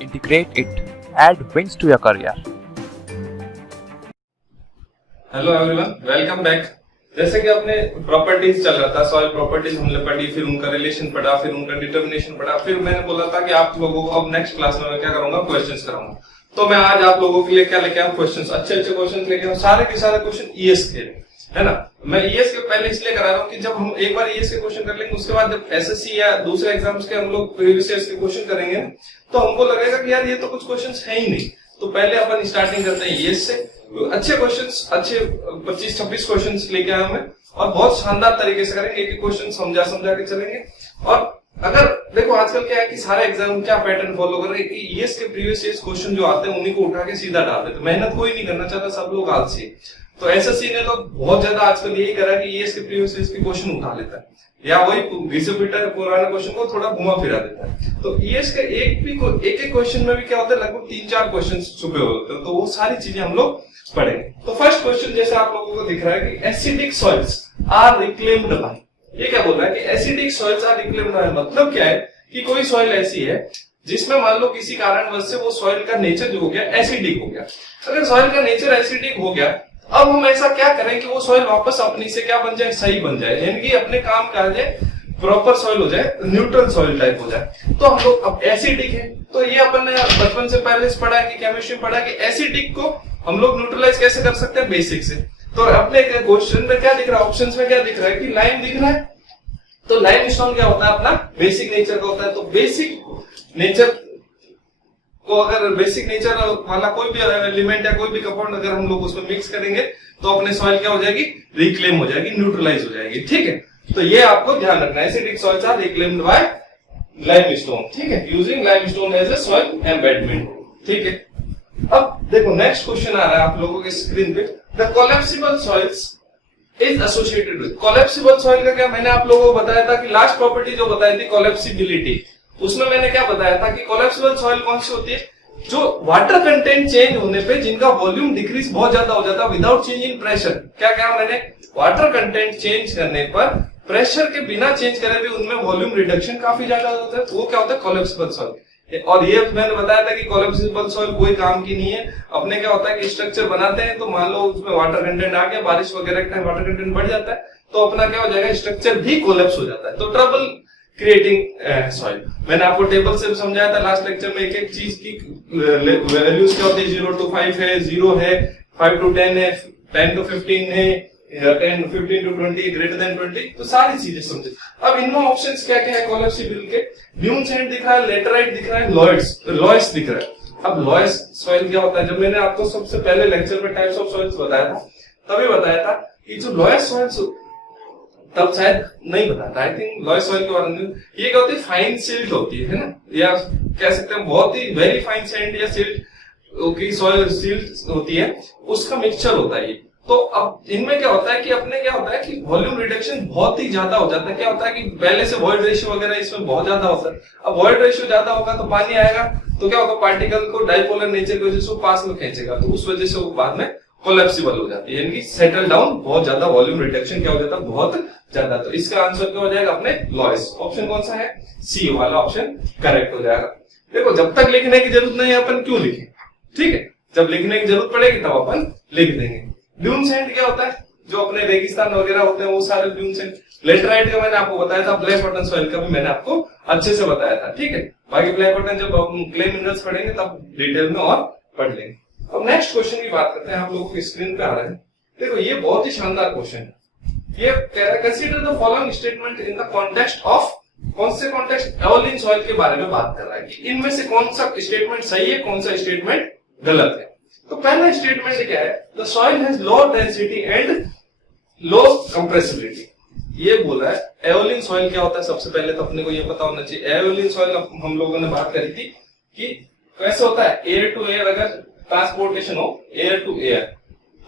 integrate it, add wings to your career. Hello everyone, welcome back. जैसे कि अपने properties चल रहा था, सॉइल प्रॉपर्टीज हमने पढ़ी, फिर उनका रिलेशन पढ़ा, फिर उनका डिटर्मिनेशन पढ़ा, फिर मैंने बोला था कि आप लोगों को अब नेक्स्ट क्लास में मैं क्या करूंगा, क्वेश्चंस कराऊंगा। तो मैं आज आप लोगों के लिए क्या लेके आऊं, क्वेश्चंस, अच्छे अच्छे क्वेश्चंस लेके आऊं, सारे के सारे क्वेश्चन ईएस के, है ना। मैं ईएस के पहले इसलिए करा रहा हूँ कि जब हम एक बार ईएस के क्वेश्चन कर लेंगे, उसके बाद जब एसएससी या दूसरे एग्जाम्स के हम लोग प्रीवियस ईयर्स के क्वेश्चन करेंगे तो हमको लगेगा कि यार ये तो कुछ क्वेश्चन है ही नहीं। तो पहले अपन स्टार्टिंग करते हैं ईएस से। अच्छे क्वेश्चंस, अच्छे 25-26 क्वेश्चंस लेके आए हमें और बहुत शानदार तरीके से करेंगे, एक एक क्वेश्चन समझा के चलेंगे। और अगर देखो आजकल क्या है कि सारे एग्जाम क्या पैटर्न फॉलो कर रहे हैं कि ईएस के प्रीवियस ईयर्स क्वेश्चन जो आते हैं उन्हीं को उठा के सीधा डाल देते, मेहनत कोई नहीं करना चाहता, सब लोग आलसी। तो एसएससी ने तो बहुत ज्यादा आजकल यही करा कि ईएस के प्रीवियस ईयर्स के क्वेश्चन उठा लेता है या वही घिसे पिटा पुराने क्वेश्चन को थोड़ा घुमा फिरा देता है। तो ईएस के एक क्वेश्चन में भी क्या होता है, लगभग 3-4 क्वेश्चन छुपे हुए होते हैं। तो वो सारी चीजें हम लोग पढ़ेंगे। तो फर्स्ट क्वेश्चन जैसे आप लोगों को दिख रहा है कि acidic soils are reclaimed by, ये क्या बोल रहा है कि acidic soils are reclaimed by, मतलब क्या है कि कोई सॉइल ऐसी है जिसमें मान लो किसी कारणवश से वो सॉइल का नेचर जो हो गया एसिडिक हो गया। अगर सॉइल का नेचर एसिडिक हो गया, अब हम ऐसा क्या करें कि वो सॉइल वापस अपनी से क्या बन जाए, सही बन जाए, यानी कि अपने काम का आ जाए, प्रॉपर सॉइल हो जाए, न्यूट्रल सॉइल टाइप हो जाए। तो हम लोग अब एसिडिक है, तो ये अपन ने बचपन से पहले से पढ़ा है कि केमिस्ट्री में पढ़ा कि एसिडिक को हम लोग न्यूट्रलाइज कैसे कर सकते हैं, बेसिक से। तो अपने क्वेश्चन में क्या दिख रहा है, ऑप्शंस में क्या दिख रहा है कि लाइम दिख रहा है। तो लाइमस्टोन क्या होता है, अपना बेसिक नेचर का होता है। तो बेसिक नेचर को, अगर बेसिक नेचर वाला कोई भी एलिमेंट या कोई भी कंपाउंड अगर हम लोग उसमें मिक्स करेंगे तो अपने सॉइल क्या हो जाएगी, रिक्लेम हो जाएगी, न्यूट्रलाइज हो जाएगी। ठीक है, तो ये आपको ध्यान रखना है, acidic soils are reclaimed by limestone. ठीक है, using limestone as a soil embedment. ठीक है, अब देखो नेक्स्ट क्वेश्चन आ रहा है आप लोगों के स्क्रीन पे, the collapsible soils is associated with. Collapsible soil का क्या, मैंने आप लोगों को बताया था कि लास्ट प्रॉपर्टी जो बताई थी कोलैप्सिबिलिटी, उसमें मैंने क्या बताया था कि कोलैप्सिबल सॉइल कौन सी होती है, जो वाटर कंटेंट चेंज होने पे जिनका वॉल्यूम डिक्रीज बहुत ज्यादा हो जाता है विदाउट चेंज इन प्रेशर। क्या क्या मैंने, वाटर कंटेंट चेंज करने पर, प्रेशर के बिना चेंज करे भी उनमें वॉल्यूम रिडक्शन काफी ज्यादा होता है, वो क्या होता है, कोलैप्सिबल सॉइल। और ये मैंने बताया था कि कोलैप्सिबल सॉइल कोई काम की नहीं है। अपने क्या होता है कि स्ट्रक्चर बनाते हैं तो मान लो उसमें वाटर कंटेंट आ गया, बारिश वगैरह के टाइम वाटर कंटेंट बढ़ जाता है तो अपना क्या हो जाएगा, स्ट्रक्चर भी कोलैप्स हो जाता है। तो ट्रबल क्रिएटिंग सॉइल, मैंने आपको टेबल से समझाया था लास्ट लेक्चर में, एक एक चीज की वैल्यूज क्या होती है, 0 to 5 है, 0 है, 5 to 10 है, 10 to 15 है, 15 to 20, ग्रेटर देन 20, तो सारी चीजें समझे। अब इनमें ऑप्शंस क्या क्या है कोलैप्सिबल के, ड्यून सैंड दिख रहा है, लेटराइट दिख रहा है, लॉयस दिख रहा है। अब लॉयस सॉइल क्या होता है, जब मैंने आपको सबसे पहले लेक्चर में टाइप्स ऑफ सॉइल्स बताया था तभी बताया था कि जो लॉयस सॉइल्स, तब शायद नहीं बताता, आई थिंक लॉयस सॉइल के बारे में, ये क्या होती है, फाइन सिल्ट होती है ना, या कह सकते हैं बहुत ही वेरी फाइन सैंड या सिल्ट की सॉइल सिल्ट होती है, उसका मिक्सचर होता है ये। तो अब इनमें क्या होता है कि अपने क्या होता है कि वॉल्यूम रिडक्शन बहुत ही ज्यादा हो जाता है। क्या होता है कि पहले से वॉइड रेशियो वगैरह इसमें बहुत ज्यादा होता है। अब वॉइड रेशियो ज्यादा होगा तो पानी आएगा तो क्या होगा, पार्टिकल को डाइपोलर नेचर की वजह से वो पास में खींचेगा, तो उस वजह से वो बाद में कोलैप्सिबल हो जाती है, यानी कि सेटल डाउन, बहुत ज्यादा वॉल्यूम रिडक्शन क्या हो जाता है, बहुत ज्यादा। तो इसका आंसर क्या हो जाएगा अपने लॉयस। ऑप्शन कौन सा है, सी वाला ऑप्शन करेक्ट हो जाएगा। देखो जब तक लिखने की जरूरत नहीं है अपन क्यों लिखें, ठीक है, जब लिखने की जरूरत पड़ेगी तब अपन लिख देंगे। ड्यून सैंड क्या होता है, जो अपने रेगिस्तान वगैरह होते हैं वो सारे ड्यून सैंड। लेटराइट का मैंने आपको बताया था, ब्लैक बटन सॉइल का भी मैंने आपको अच्छे से बताया था। ठीक है, बाकी ब्लैक बटन जब हम क्ले मिनरल्स पढ़ेंगे तब डिटेल में और पढ़ लेंगे। अब नेक्स्ट क्वेश्चन की बात करते हैं, आप लोगों की स्क्रीन पे आ रहा है। देखो ये बहुत ही शानदार क्वेश्चन है। ये कह रहा है consider the following statement in the context of, कौन से कॉन्टेक्स्ट, एओलियन सॉइल के बारे में बात कर रहा है कि इनमें से कौन सा स्टेटमेंट सही है, कौन सा स्टेटमेंट गलत है। तो पहला स्टेटमेंट क्या है, the soil has low density and low compressibility. ये बोल रहा है एओलियन सॉइल क्या होता है, सबसे पहले तो अपने को ये पता होना चाहिए। एओलियन सॉइल हम लोगों ने बात करी थी कि कैसे होता है, एयर टू एयर अगर ट्रांसपोर्टेशन हो, एयर टू एयर,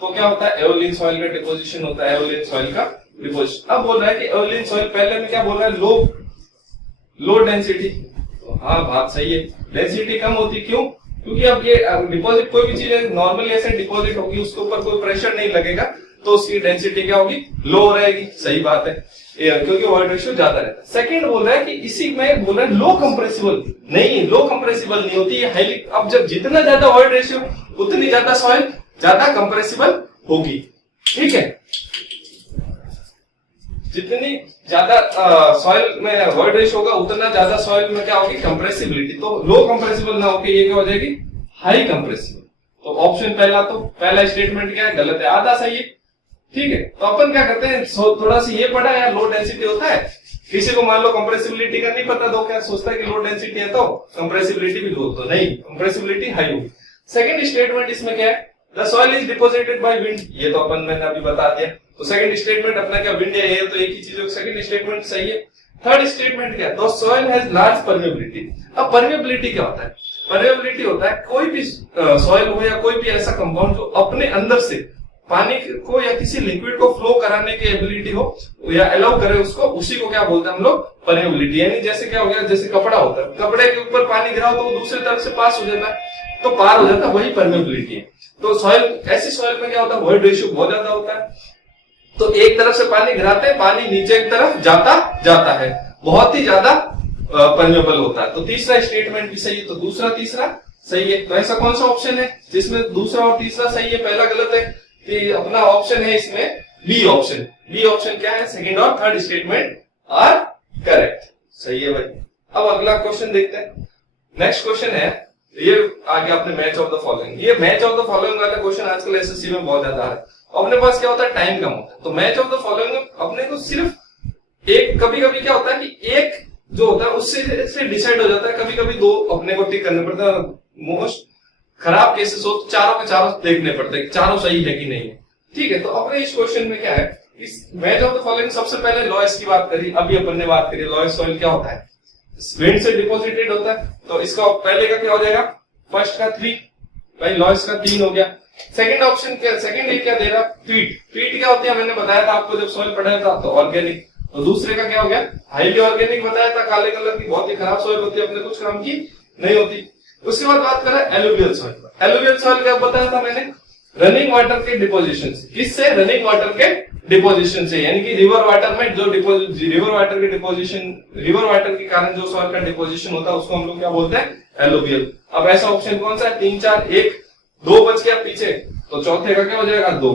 तो क्या होता है, एओलियन सॉइल का डिपोजिशन होता है, एओलियन सॉइल का डिपोजिशन। अब बोल रहा है कि एओलियन सॉइल, पहले में क्या बोल रहा है, लो डेंसिटी। तो हाँ बात सही है, डेंसिटी कम होती, क्यों, क्योंकि अब ये डिपॉजिट, कोई भी चीज नॉर्मली ऐसे डिपॉजिट होगी, उसके ऊपर कोई प्रेशर नहीं लगेगा, तो उसकी डेंसिटी क्या होगी, लो रहेगी। सही बात है, क्योंकि वॉइड रेशियो ज्यादा रहता है। सेकंड बोल रहा है कि इसी में बोल रहा है लो कंप्रेसिबल नहीं, लो कंप्रेसिबल नहीं होती है हाईली। अब जब जितना ज्यादा वॉइड रेशियो उतनी ज्यादा सॉइल ज्यादा कंप्रेसिबल होगी। ठीक है, जितनी ज्यादा सॉइल में वॉइड रेशियो होगा उतना ज्यादा सॉइल में क्या होगी, कंप्रेसिबिलिटी। तो लो कंप्रेसिबल ना होके ये क्या हो जाएगी, हाई कंप्रेसिबल। तो ऑप्शन पहला, तो पहला स्टेटमेंट क्या है, गलत है, आधा सही है। ठीक है, तो अपन क्या करते हैं, थोड़ा सा ये पढ़ा यार, लो डेंसिटी होता है। किसी को मान लो कंप्रेसिबिलिटी का नहीं पता, तो क्या सोचता है कि लो डेंसिटी है तो कंप्रेसिबिलिटी भी लो, तो नहीं, कंप्रेसिबिलिटी हाई होगी। सेकंड स्टेटमेंट इसमें क्या है, the soil is deposited by wind, ये तो अपन मैंने अभी बता दिया। तो सेकंड स्टेटमेंट अपना क्या, विंड या एयर, तो एक ही चीज है, सेकंड स्टेटमेंट सही है। थर्ड स्टेटमेंट क्या है, the soil has large permeability. अब परमेबिलिटी क्या होता है, परमेबिलिटी होता है कोई भी सॉइल हो या कोई भी ऐसा कंपाउंड जो अपने अंदर से पानी को या किसी लिक्विड को फ्लो कराने की एबिलिटी हो या अलाउ करे उसको, उसी को क्या बोलते हैं हम लोग, परमेबिलिटी। यानी जैसे क्या हो गया, जैसे कपड़ा होता है, कपड़े के ऊपर पानी गिराओ तो वो दूसरी तरफ से पास हो जाता है, तो पार हो जाता है, वही परमेबिलिटी है। तो सॉइल, ऐसी सॉइल में क्या होता है, वॉइड रेशियो बहुत ज्यादा होता है। तो एक तरफ से पानी गिराते हैं, पानी नीचे की तरफ जाता है, बहुत ही ज्यादा परमेबल होता है। तो तीसरा स्टेटमेंट भी सही है, तो दूसरा तीसरा सही है। तो ऐसा कौन सा ऑप्शन है जिसमें दूसरा और तीसरा सही है, पहला गलत है? तो अपना ऑप्शन है इसमें बी ऑप्शन। बी ऑप्शन क्या है, सेकंड और थर्ड स्टेटमेंट आर करेक्ट, सही है भाई। अब अगला क्वेश्चन देखते हैं। नेक्स्ट क्वेश्चन है, ये आगे आपने मैच ऑफ द फॉलोइंग, ये मैच ऑफ द फॉलोइंग वाला क्वेश्चन आजकल एसएससी में बहुत ज्यादा है। अपने पास क्या होता है, टाइम कम होता है, तो मैच ऑफ द फॉलोइंग में अपने को सिर्फ एक, कभी कभी क्या होता है कि एक जो होता है उससे डिसाइड हो जाता है, कभी कभी दो अपने को टिक करने पड़ता है। मोस्ट खराब केसेस हो तो चारों के चारों देखने पड़ते हैं, चारों सही है कि नहीं है। ठीक है, तो अपने इस क्वेश्चन में क्या है, इस मैच ऑफ द फॉलोइंग सबसे पहले लॉयस की बात करी, अभी अपन ने बात करी लॉयस सॉइल क्या होता है, विंड से डिपोजिटेड होता है। तो इसका पहले का क्या हो जाएगा, फर्स्ट का 3 भाई, लॉयस का 3 हो गया। सेकंड ऑप्शन क्या, सेकंड ये क्या दे रहा, फीट। फीट क्या होती है, मैंने बताया था आपको जब सॉइल पढ़ाया था, तो ऑर्गेनिक। तो दूसरे का क्या हो गया, हाईली ऑर्गेनिक बताया था, काले कलर की बहुत ही खराब सॉइल होती है, अपने कुछ काम की नहीं होती। उसके बाद बात करें एलुवियल सॉइल। एलुवियल सॉइल क्या बताया था मैंने, रनिंग वाटर के डिपोजिशन से। किससे, रनिंग वाटर के डिपोजिशन से, यानी कि रिवर वाटर में जो रिवर वाटर के डिपोजिशन, रिवर वाटर के कारण जो सॉइल का डिपोजिशन होता है उसको हम लोग क्या बोलते हैं, एलुवियल। अब ऐसा ऑप्शन कौन सा है, 3 4 1 2 बच गया पीछे, तो चौथे का क्या हो जाएगा 2।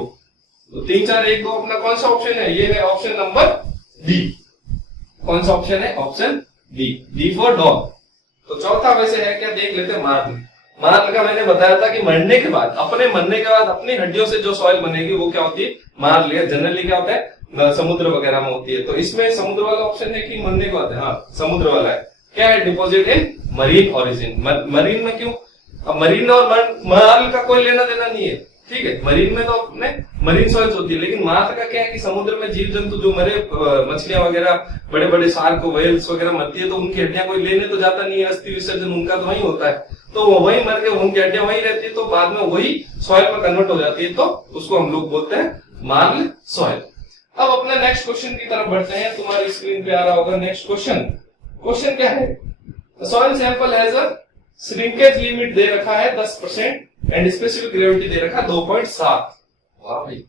तो 3 4 1 2 अपना कौन सा ऑप्शन है, ये है ऑप्शन नंबर डी। कौन सा ऑप्शन है, option D, D for dog. तो चौथा वैसे है क्या, देख लेते हैं मार्ल। मार्ल का मैंने बताया था कि मरने के बाद, अपने मरने के बाद अपनी हड्डियों से जो सॉइल बनेगी वो क्या होती है, मार्ल। जनरली क्या होता है, समुद्र वगैरह में होती है। तो इसमें समुद्र वाला ऑप्शन है कि मरने के बाद है, हाँ समुद्र वाला है। क्या है, deposit in marine origin. Marine में क्यों, अब मरीन और मार्ल का कोई लेना देना नहीं है। ठीक है, मरीन में तो अपने मरीन सॉइल्स होती है, लेकिन मार्ल का क्या है कि समुद्र में जीव जंतु जो मरे, मछलियां वगैरह, बड़े बड़े शार्क वेल्स वगैरह मरती है, तो उनकी हड्डियां कोई लेने तो जाता नहीं है, अस्थि विसर्जन उनका तो वही होता है, तो वो वही मर के उनकी हड्डियां वही रहती है, तो बाद में वही सॉइल में कन्वर्ट हो जाती है, तो उसको हम लोग बोलते हैं मार्ल सॉइल। अब अपने नेक्स्ट क्वेश्चन की तरफ बढ़ते हैं, तुम्हारी स्क्रीन पे आ रहा होगा नेक्स्ट क्वेश्चन। क्वेश्चन क्या है, soil sample has a shrinkage limit दे रखा है 10% एंड स्पेसिफिक ग्रेविटी दे रखा 2.7। वाह भाई,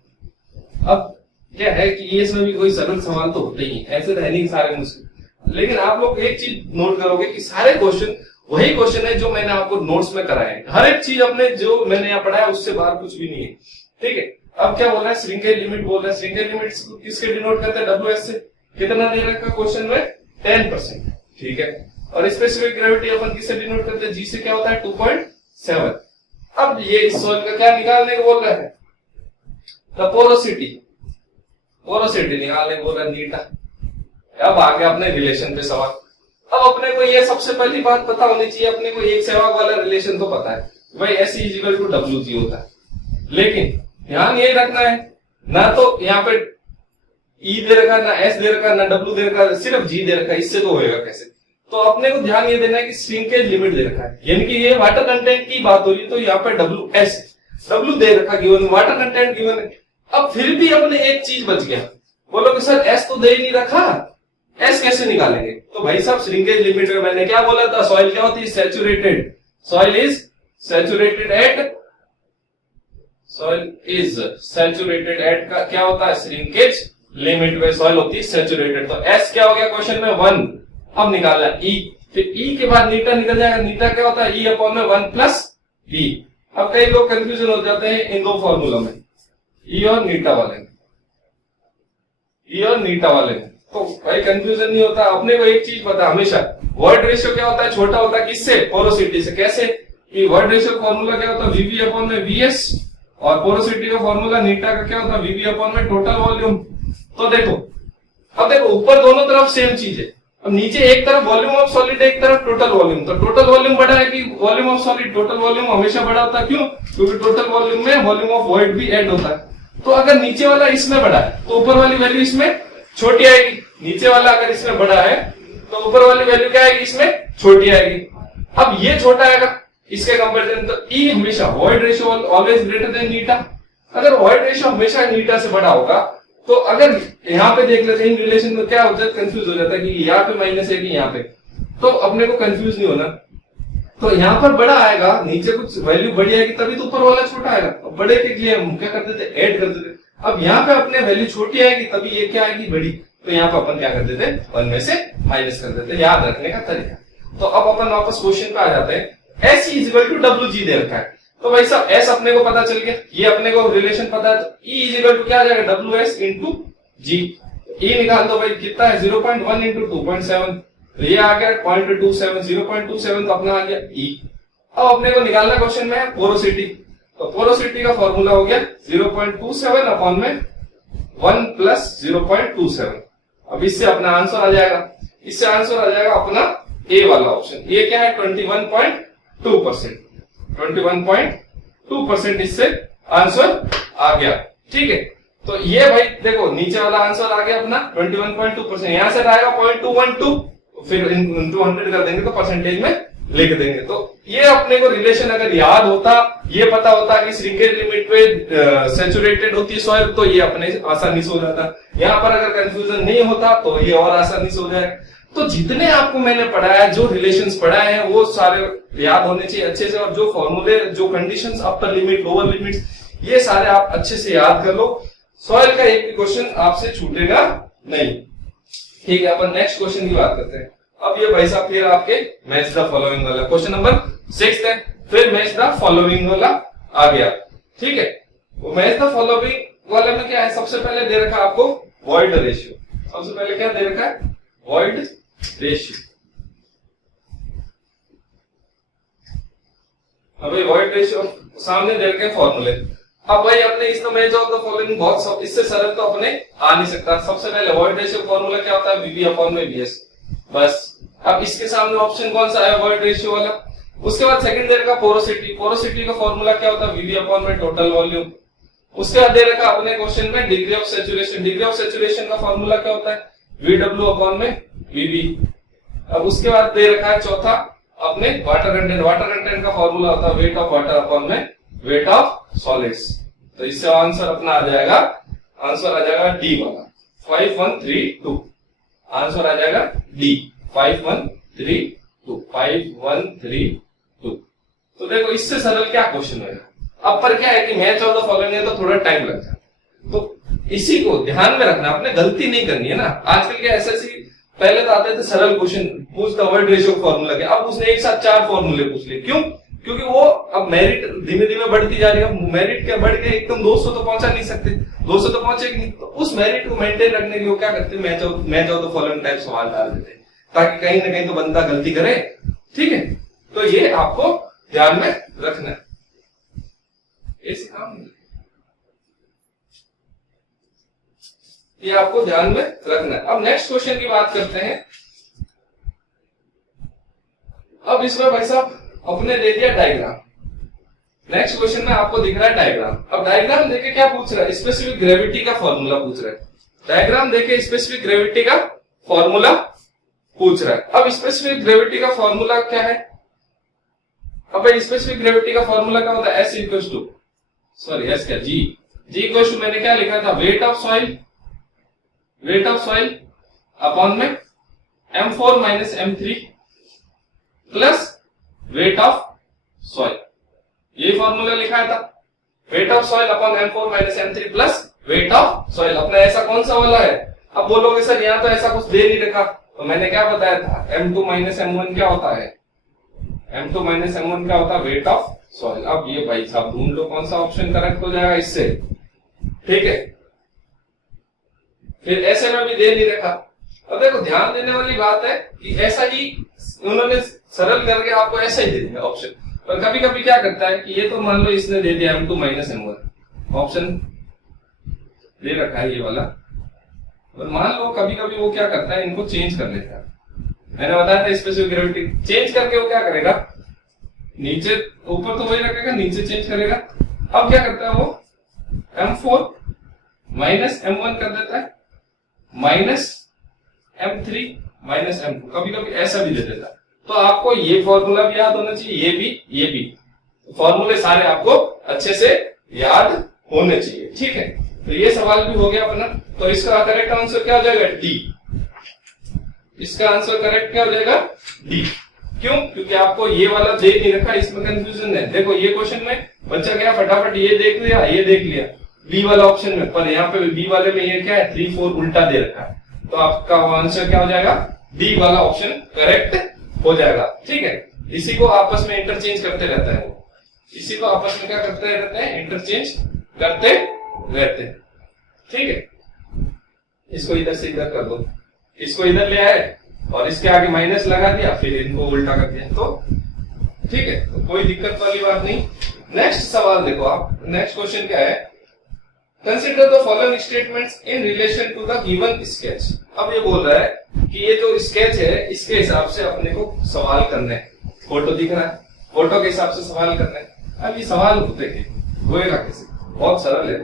अब क्या है कि ये इसमें भी कोई सरल सवाल तो होते ही, ऐसे तो है नहीं सारे मुश्किल, लेकिन आप लोग एक चीज नोट करोगे कि सारे क्वेश्चन वही क्वेश्चन है जो मैंने आपको नोट्स में कराए हैं। हर एक चीज अपने जो मैंने यहाँ पढ़ाया उससे बाहर कुछ भी नहीं है। ठीक है, अब क्या बोल रहा है, श्रिंकेज लिमिट बोल रहा है। श्रिंकेज लिमिट किसके डिनोट करते हैं, WS से। कितना दे रखा क्वेश्चन में, 10%। ठीक है, और स्पेसिफिक ग्रेविटी अपन किससे डिनोट करते हैं, G से। क्या होता है, 2.7। अब ये इस सॉइल का क्या निकालने को बोल रहा है, द पोरोसिटी। पोरोसिटी निकालने को बोल रहा है, नीटा। अब आगे अपने रिलेशन पे सवाल। अब अपने को ये सबसे पहली बात पता होनी चाहिए, अपने को एक सहवाग वाला रिलेशन तो पता है भाई, SE इक्वल टू WG होता है, लेकिन ध्यान ये रखना है, ना तो यहाँ पे E दे रखा, ना S दे रखा, ना W दे रखा, सिर्फ G दे रखा, इससे तो होएगा कैसे। तो अपने को ध्यान ये देना है कि श्रिंकेज लिमिट दे रखा है, यानी कि ये वाटर कंटेंट की बात हो रही है, तो यहाँ पे WS, W दे रखा गिवन, वाटर कंटेंट गिवन है। अब फिर भी अपने एक चीज बच गया, बोलो कि सर S तो दे ही नहीं रखा, S कैसे निकालेंगे। तो भाई साहब श्रिंकेज लिमिट में मैंने क्या बोला था, सॉइल क्या होती है, saturated. Soil is saturated at soil is saturated at का क्या होता है, श्रिंकेज लिमिट पे सॉइल होती है सैचुरेटेड। तो एस क्या हो गया क्वेश्चन में 1, अब निकालना ई, फिर ई के बाद नीटा निकल जाएगा, नीटा क्या होता है ई अपॉन में 1 प्लस बी। अब कई लोग कंफ्यूजन हो जाते हैं इन दो फॉर्मूला में, ई और नीटा वाले, ई और नीटा वाले में, तो भाई कंफ्यूजन नहीं होता। अपने को एक चीज पता हमेशा, वर्ड रेशियो क्या होता है, छोटा होता है किससे, पोरोसिटी से। कैसे कि वर्ड रेशियो फॉर्मूला क्या होता है वीवी अपॉन में वीएस, और पोरोसिटी का फॉर्मूला नीटा का क्या होता है वीवी अपॉन में टोटल वॉल्यूम। तो देखो, अब देखो ऊपर दोनों तरफ सेम चीज है, अब नीचे एक तरफ वॉल्यूम ऑफ सॉलिड, एक तरफ टोटल वॉल्यूम। तो टोटल वॉल्यूम बड़ा है कि volume of solid, total volume हमेशा बड़ा होता है। क्यों? क्योंकि टोटल वॉल्यूम में वॉल्यूम ऑफ वॉइड भी ऐड होता है। तो अगर नीचे वाला इसमें बड़ा है तो ऊपर वाली वैल्यू इसमें छोटी आएगी, नीचे वाला अगर इसमें बड़ा है तो ऊपर वाली वैल्यू क्या आएगी, इसमें छोटी आएगी। अब ये छोटा आएगा इसके कंपैरिजन, तो ई हमेशा void ratio always greater than नीटा। अगर वॉइड रेशियो हमेशा नीटा से बड़ा होगा तो अगर यहाँ पे देख लेते हैं रिलेशन में क्या होता है, कंफ्यूज हो जाता है कि यहाँ पे माइनस है कि यहाँ पे, तो अपने को कंफ्यूज नहीं होना। तो यहाँ पर बड़ा आएगा, नीचे कुछ वैल्यू बड़ी आएगी तभी तो ऊपर वाला छोटा आएगा। अब बड़े के लिए हम क्या कर देते, ऐड कर देते। अब यहाँ पे अपने वैल्यू छोटी आएगी तभी ये क्या आएगी, बड़ी, तो यहाँ पे अपन क्या कर देते, 1 में से माइनस कर देते। याद रखने का तरीका। तो अब अपन वापस क्वेश्चन पे आ जाते हैं। S is equal to W G दे रखा है, तो भाई साहब एस अपने को पता चल गया, ये अपने को रिलेशन पता है, तो ई इज इक्वल टू क्या आ जाएगा, डब्ल्यू एस इंटू जी। ई निकाल दो भाई, कितना है 0.1 इंटू 2.7, ये आ गया 0.27, 0.27 तो अपना आ गया ई। अब अपने को निकालना क्वेश्चन में है पोरोसिटी, तो पोरोसिटी का फॉर्मूला हो गया 0.27 अपॉन में 1 प्लस 0.27। अब इससे अपना आंसर आ जाएगा, इससे आंसर आ जाएगा अपना ए वाला ऑप्शन। ये क्या है 21.2%, 21.2% इससे आंसर आ गया। ठीक है, तो ये भाई देखो नीचे वाला आंसर आ गया अपना 21.2%, यहां से आएगा 0.212, फिर इंटू 100 कर देंगे तो परसेंटेज में लिख देंगे। तो ये अपने को रिलेशन अगर याद होता, ये पता होता कि श्रिंकेज लिमिट पे सैचुरेटेड होती है सॉइल, तो ये अपने आसानी से हो जाता। यहाँ पर अगर कंफ्यूजन नहीं होता तो ये और आसानी से हो जाए। तो जितने आपको मैंने पढ़ाया, जो रिलेशंस पढ़ाए हैं वो सारे याद होने चाहिए अच्छे से, और जो फॉर्मूले, जो conditions, upper limit, lower limit, ये सारे आप अच्छे से याद कर लो। सॉइल का एक भी क्वेश्चन आपसे छूटेगा नहीं। ठीक है, अपन नेक्स्ट क्वेश्चन की बात करते हैं। अब ये भाई साहब फिर आपके मैच द फॉलोइंग वाला क्वेश्चन नंबर 6 है, फिर मैच द फॉलोइंग वाला आ गया। ठीक है, वो मैच द फॉलोइंग वाले में क्या है, सबसे पहले दे रखा आपको वॉइड रेशियो। सबसे पहले क्या दे रखा है, वॉइड रेशियो। अभी वॉइड रेशियो सामने दे रखे फॉर्मूले। अब भाई अपने इस मैच ऑफ द फॉलोइंग बहुत इससे सरल तो अपने आ नहीं सकता। सबसे पहले वॉइड रेशियो फॉर्मूला क्या होता है, वीवी अपॉन में वीएस, बस। अब इसके सामने ऑप्शन कौन सा है, वॉइड रेशियो वाला। उसके बाद सेकंड दे रखा पोरोसिटी, पोरोसिटी का फॉर्मूला क्या होता है, वीवी अपॉन में टोटल वॉल्यूम। उसके बाद दे रखा अपने क्वेश्चन में degree of saturation, degree of saturation का फॉर्मूला क्या होता है, वीडब्ल्यू अपॉन में वीवी। अब उसके बाद दे रखा है चौथा अपने वाटर कंटेंट, वाटर कंटेंट का फॉर्मूला होता है वेट ऑफ वाटर अपॉन में वेट ऑफ सॉलिड्स। तो इससे आंसर अपना आ जाएगा, आंसर आ जाएगा डी वाला 5132, आंसर आ जाएगा डी 5132, 5132। तो देखो इससे सरल क्या क्वेश्चन है। अब पर क्या है कि मैच ऑफ द फॉलोइंग है तो थोड़ा टाइम लगता है, तो इसी को ध्यान में रखना, आपने गलती नहीं करनी है ना। आजकल के एसएससी पहले तो आते थे सरल क्वेश्चन पूछता वर्ड रेशियो फॉर्मूला के, अब उसने एक साथ 4 फॉर्मूले पूछ लिए। क्यों? क्योंकि वो अब मेरिट धीमे धीमे बढ़ती जा रही है। मेरिट क्या बढ़ के एकदम 200 तो पहुंचा नहीं सकते, 200 तो पहुंचेगी नहीं, तो उस मेरिट को मेंटेन रखने के लिए क्या करते हैं, match of the following type सवाल डाल देते हैं, ताकि कहीं ना कहीं तो बंदा गलती करे। ठीक है, तो ये आपको ध्यान में रखना है, ऐसे काम नहीं, ये आपको ध्यान में रखना है। अब नेक्स्ट क्वेश्चन की बात करते हैं। अब इसमें भाई साहब अपने दे दिया डायग्राम। नेक्स्ट क्वेश्चन में आपको दिख रहा है डायग्राम। अब डायग्राम देखे क्या पूछ रहा है, स्पेसिफिक ग्रेविटी का फॉर्मूला पूछ रहा है। डायग्राम देखे स्पेसिफिक ग्रेविटी का फॉर्मूला पूछ रहा है। अब स्पेसिफिक ग्रेविटी का फॉर्मूला क्या है, अब भाई स्पेसिफिक ग्रेविटी का फॉर्मूला क्या होता है, S equals to, sorry S क्या, जी, जी इक्वल्स टू मैंने क्या लिखा था, weight of soil, weight of soil upon में m4 minus m3 plus weight of soil, ये फॉर्मूला लिखा था। Weight of soil upon M4 minus M3 plus weight of soil. अपना ऐसा कौन सा वाला है? अब बोलोगे सर यहाँ तो ऐसा कुछ दे नहीं रखा, तो मैंने क्या बताया था, M2 माइनस M1 क्या होता है? M2 माइनस M1 क्या होता है? Wait of soil. अब ये भाई साहब ढूंढ लो कौन सा ऑप्शन करेक्ट हो जाएगा इससे, ठीक है। फिर ऐसे में भी दे नहीं रखा। अब देखो ध्यान देने वाली बात है कि ऐसा ही उन्होंने सरल करके आपको ऐसा ही दे दिया ऑप्शन, पर कभी कभी क्या करता है कि ये तो मान लो इसने दे दिया M2 माइनस M1 ऑप्शन दे रखा है ये वाला, पर मान लो कभी कभी वो क्या करता है, इनको चेंज कर लेता है। मैंने बताया था स्पेसिफिक ग्रेविटी चेंज करके वो क्या करेगा, नीचे ऊपर तो वही रखेगा, नीचे चेंज करेगा। अब क्या करता है वो M4 माइनस M1 कर देता है माइनस M3 माइनस M2, कभी कभी ऐसा भी दे देता है। तो आपको ये फॉर्मूला भी याद होना चाहिए, ये भी फॉर्मूले सारे आपको अच्छे से याद होने चाहिए, ठीक है। तो ये सवाल भी हो गया अपना। तो इसका करेक्ट आंसर क्या हो जाएगा? डी। इसका आंसर करेक्ट क्या हो जाएगा? डी। क्यों? क्योंकि आपको ये वाला दे नहीं रखा, इसमें कंफ्यूजन है। देखो ये क्वेश्चन में बच्चा क्या फटाफट ये देख लिया बी वाला ऑप्शन में, पर यहाँ पे बी वाले में ये क्या है 3 4 उल्टा दे रखा है। तो आपका आंसर क्या हो जाएगा? डी वाला ऑप्शन करेक्ट हो जाएगा, ठीक है। इसी को आपस में इंटरचेंज करते रहता है वो, इसी को आपस में क्या करते रहते हैं? इंटरचेंज करते रहते हैं, ठीक है। इसको इधर से इधर कर दो, इसको इधर ले आए और इसके आगे माइनस लगा दिया, फिर इनको उल्टा कर दिया, तो ठीक है। तो कोई दिक्कत वाली बात नहीं। नेक्स्ट सवाल देखो आप, नेक्स्ट क्वेश्चन क्या है? Consider the following statements in relation to the given sketch. अब ये बोल रहा है कि ये जो स्केच है इसके हिसाब से अपने को सवाल करने हैं। फोटो दिख रहा है, फोटो के हिसाब से सवाल करना है। अब ये सवाल देखिए होएगा कैसे, बहुत सरल है।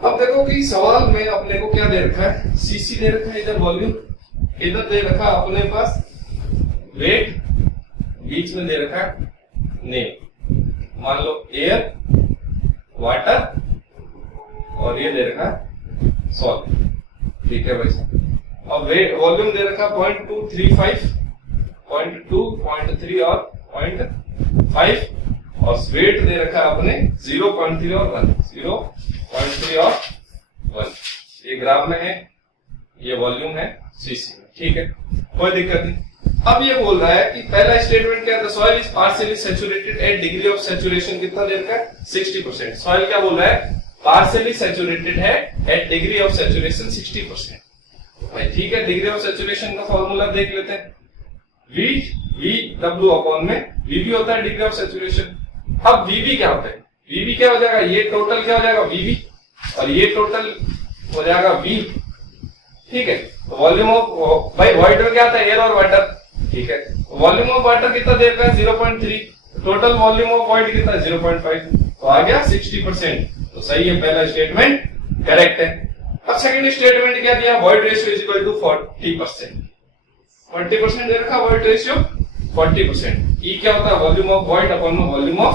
अब देखो कि सवाल में अपने को क्या दे रखा है? सीसी दे रखा है, इधर वॉल्यूम, इधर दे रखा अपने पास वेट, बीच में दे रखा है नेम, मान लो एयर, वाटर, और ये दे रखा है सॉल्ट, ठीक है भाई साहब। अब वेट वॉल्यूम दे रखा 0.235, 0.2, 0.3 और 0.5, और वेट दे रखा अपने 0.3 और 1, 0.3 और 1। ये ग्राम में है, ये वॉल्यूम है सीसी में, ठीक है, कोई दिक्कत नहीं। अब ये बोल रहा है कि पहला स्टेटमेंट क्या है? Soil is partially saturated at degree of saturation कितना दे रखा है? 60%। सॉइल क्या बोल रहा है? पार्शियली सैचुरेटेड है एट डिग्री ऑफ सैचुरेशन 60%। भाई ठीक है, डिग्री ऑफ सैचुरेशन का फॉर्मूला देख लेते हैं। वी डब्ल्यू अपॉन में वीवी होता है डिग्री ऑफ सैचुरेशन। अब वीवी क्या होता है? वीवी क्या हो जाएगा? ये टोटल क्या हो जाएगा? वीवी, और ये टोटल हो जाएगा वी, ठीक है। वॉल्यूम ऑफ भाई वाटर क्या था? एयर और वाटर, ठीक है। वॉल्यूम ऑफ वाटर कितना दे रखा है? 0.3। टोटल वॉल्यूम ऑफ वॉइड कितना है? 0.5। तो आ गया 60%। तो सही है, पहला स्टेटमेंट करेक्ट है। अब सेकंड स्टेटमेंट क्या दिया? Void ratio is equal to 40%। 40% दे रखा वॉइड रेशियो 40%। ई क्या होता है? Volume of void upon volume of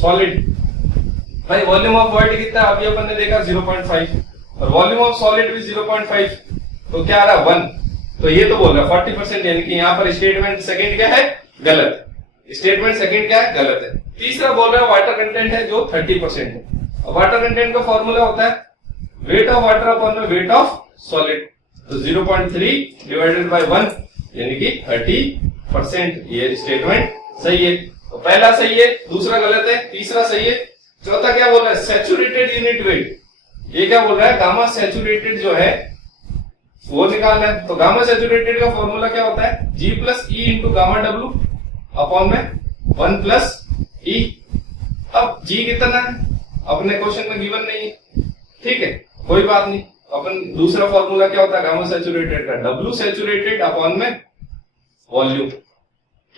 solid. भाई वॉल्यूम ऑफ वॉइड कितना है? अभी अपन ने देखा 0.5, और वॉल्यूम ऑफ सॉलिड भी 0.5, तो क्या आ रहा है? 1। तो ये तो बोल रहा है 40%, यानी कि यहाँ पर स्टेटमेंट सेकंड क्या है? गलत। स्टेटमेंट सेकंड क्या है? गलत है। तीसरा बोल रहा है वाटर कंटेंट है जो 30% है। वाटर कंटेंट का फॉर्मूला होता है weight of water upon weight of solid, तो 0.3 डिवाइडेड बाय 1 यानी कि 30%। ये स्टेटमेंट सही है। तो पहला सही है, दूसरा गलत है, तीसरा सही है, चौथा क्या बोल रहा है? Saturated unit weight. ये क्या बोल रहा है? गामा सैचुरेटेड जो है वो निकालना है। तो गामा सैचुरेटेड का फॉर्मूला क्या होता है? G plus E into gamma W upon में 1 प्लस ई। अब G कितना है? अपने क्वेश्चन में गिवन नहीं है, ठीक है, कोई बात नहीं। अपन दूसरा फॉर्मूला क्या होता है गामा सैचुरेटेड का? W सैचुरेटेड अपॉन में वॉल्यूम।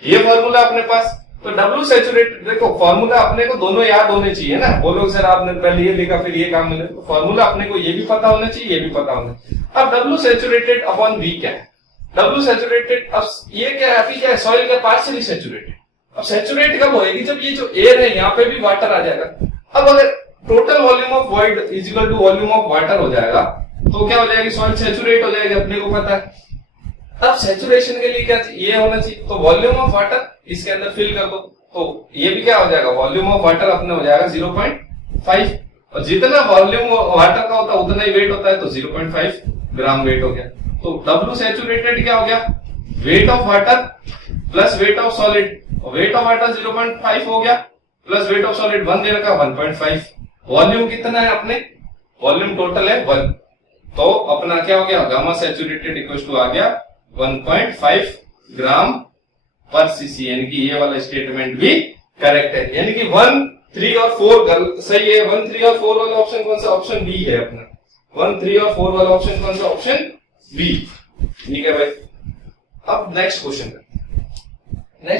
ये फॉर्मूला अपने पास। तो W सैचुरेटेड, देखो फॉर्मूला अपने को दोनों याद होने चाहिए ना। बोलो सर आपने पहले ये लिखा फिर ये काम मिले, तो फॉर्मूला अपने को ये भी पता होना चाहिए, ये भी पता होना चाहिए। अब W सैचुरेटेड अपॉन V क्या है? W सैचुरेटेड, अब ये क्या है? अभी क्या है? सॉइल का पार्शियली सैचुरेटेड। अब सैचुरेट कब होएगी? जब ये जो एयर है यहाँ पे भी वाटर आ जाएगा। अब अगर total volume of void is equal to volume of water हो जाएगा, तो क्या हो जाएगी? सॉइल सैचुरेट हो जाएगी, अपने को पता है। तब सैचुरेशन के लिए क्या ये होना चाहिए, तो वॉल्यूम ऑफ वाटर इसके अंदर फिल कर दो, तो ये भी क्या हो जाएगा, वॉल्यूम ऑफ वाटर अपने हो जाएगा 0.5, और जितना वॉल्यूम वाटर का होता है उतना ही वेट होता है, तो 0.5 ग्राम वेट हो गया। तो W सैचुरेटेड क्या हो गया, weight of water plus weight of solid, weight of water 0.5 हो गया प्लस वेट ऑफ सॉलिड 1 दे रखा 1.5, वॉल्यूम कितना है अपने, वॉल्यूम टोटल है 1, तो अपना क्या हो गया, गामा सैचुरेटेड इक्वल टू आ गया 1.5 ग्राम पर सीसी, यानी कि ये वाला स्टेटमेंट भी करेक्ट है, यानी कि 1, 3 और 4 सही है। 1, 3 और 4 वाला ऑप्शन कौन सा, ऑप्शन बी है अपना, 1, 3 और 4 वाला ऑप्शन कौन सा, ऑप्शन बी। ठीक है भाई, अब नेक्स्ट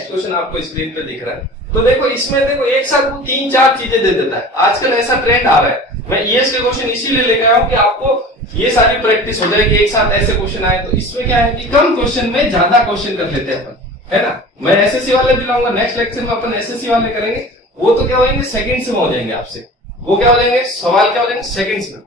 क्वेश्चन आपको स्क्रीन पे दिख रहा है, तो देखो इसमें देखो एक साथ वो 3-4 चीजें दे देता है, आजकल ऐसा ट्रेंड आ रहा है। मैं ईएस के क्वेश्चन इसीलिए लेकर आया हूं कि आपको ये सारी प्रैक्टिस हो जाएगी, एक साथ ऐसे क्वेश्चन आए तो इसमें क्या है कि कम क्वेश्चन में ज्यादा क्वेश्चन कर लेते हैं अपन, है ना। मैं एसएससी वाले भी लाऊंगा, नेक्स्ट लेक्चर में अपन एसएससी वाले करेंगे, वो तो क्या होंगे सेकंड्स में हो जाएंगे आपसे, वो क्या हो जाएंगे सवाल क्या हो जाएंगे सेकंड्स में,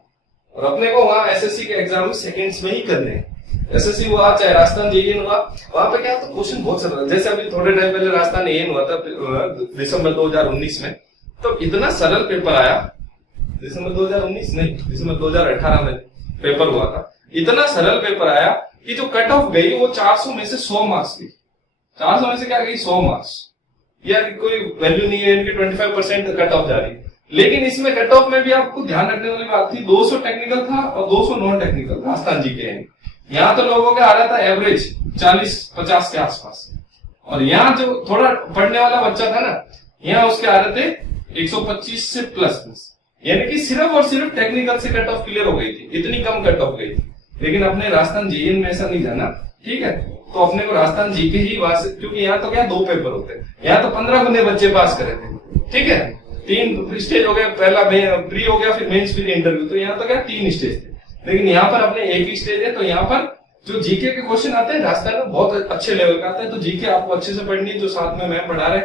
और अपने को वहां एसएससी के एग्जाम में सेकंड्स में ही करने हैं। एसएससी हुआ चाहे राजस्थान जेईई हुआ, वहां पे क्या तो क्वेश्चन बहुत सरल, जैसे अभी थोड़े टाइम पहले राजस्थान जेईई हुआ था दिसंबर 2019 में, तो इतना सरल पेपर आया, दिसंबर 2019 नहीं, दिसंबर 2018 में पेपर हुआ था, इतना सरल पेपर आया कि जो कट ऑफ गई वो 400 में से 100 मार्क्स की, 400 में से क्या गई 100 मार्क्स, यार कोई वैल्यू नहीं है इनकी, 25% कट ऑफ जा रही है। लेकिन इसमें कट ऑफ में भी आपको ध्यान रखने वाली बात थी, 200 टेक्निकल था और 200 नॉन टेक्निकल राजस्थान जी के, यहाँ तो लोगों का आ रहा था एवरेज 40-50 के आसपास, और यहाँ जो थोड़ा पढ़ने वाला बच्चा था ना, यहाँ उसके आ रहे थे 125 से प्लस, यानी कि सिर्फ और सिर्फ टेक्निकल से कट ऑफ क्लियर हो गई थी, इतनी कम कट ऑफ गई थी। लेकिन अपने राजस्थान जेईई में ऐसा नहीं जाना, ठीक है, तो अपने को राजस्थान जीके ही वहां से, क्योंकि यहाँ तो क्या 2 पेपर होते हैं, यहाँ तो 15 गुने बच्चे पास करे थे, ठीक है, 3 स्टेज हो गए, पहला प्री हो गया, फिर मेंस, फिर इंटरव्यू, तो यहाँ तो क्या 3 स्टेज थे। लेकिन यहाँ पर अपने एक ही स्टेज है, तो यहाँ पर जो जीके के क्वेश्चन आते हैं राजस्थान में बहुत अच्छे लेवल का आता है, तो जीके आपको अच्छे से पढ़नी है, जो साथ में मैम पढ़ा रहे,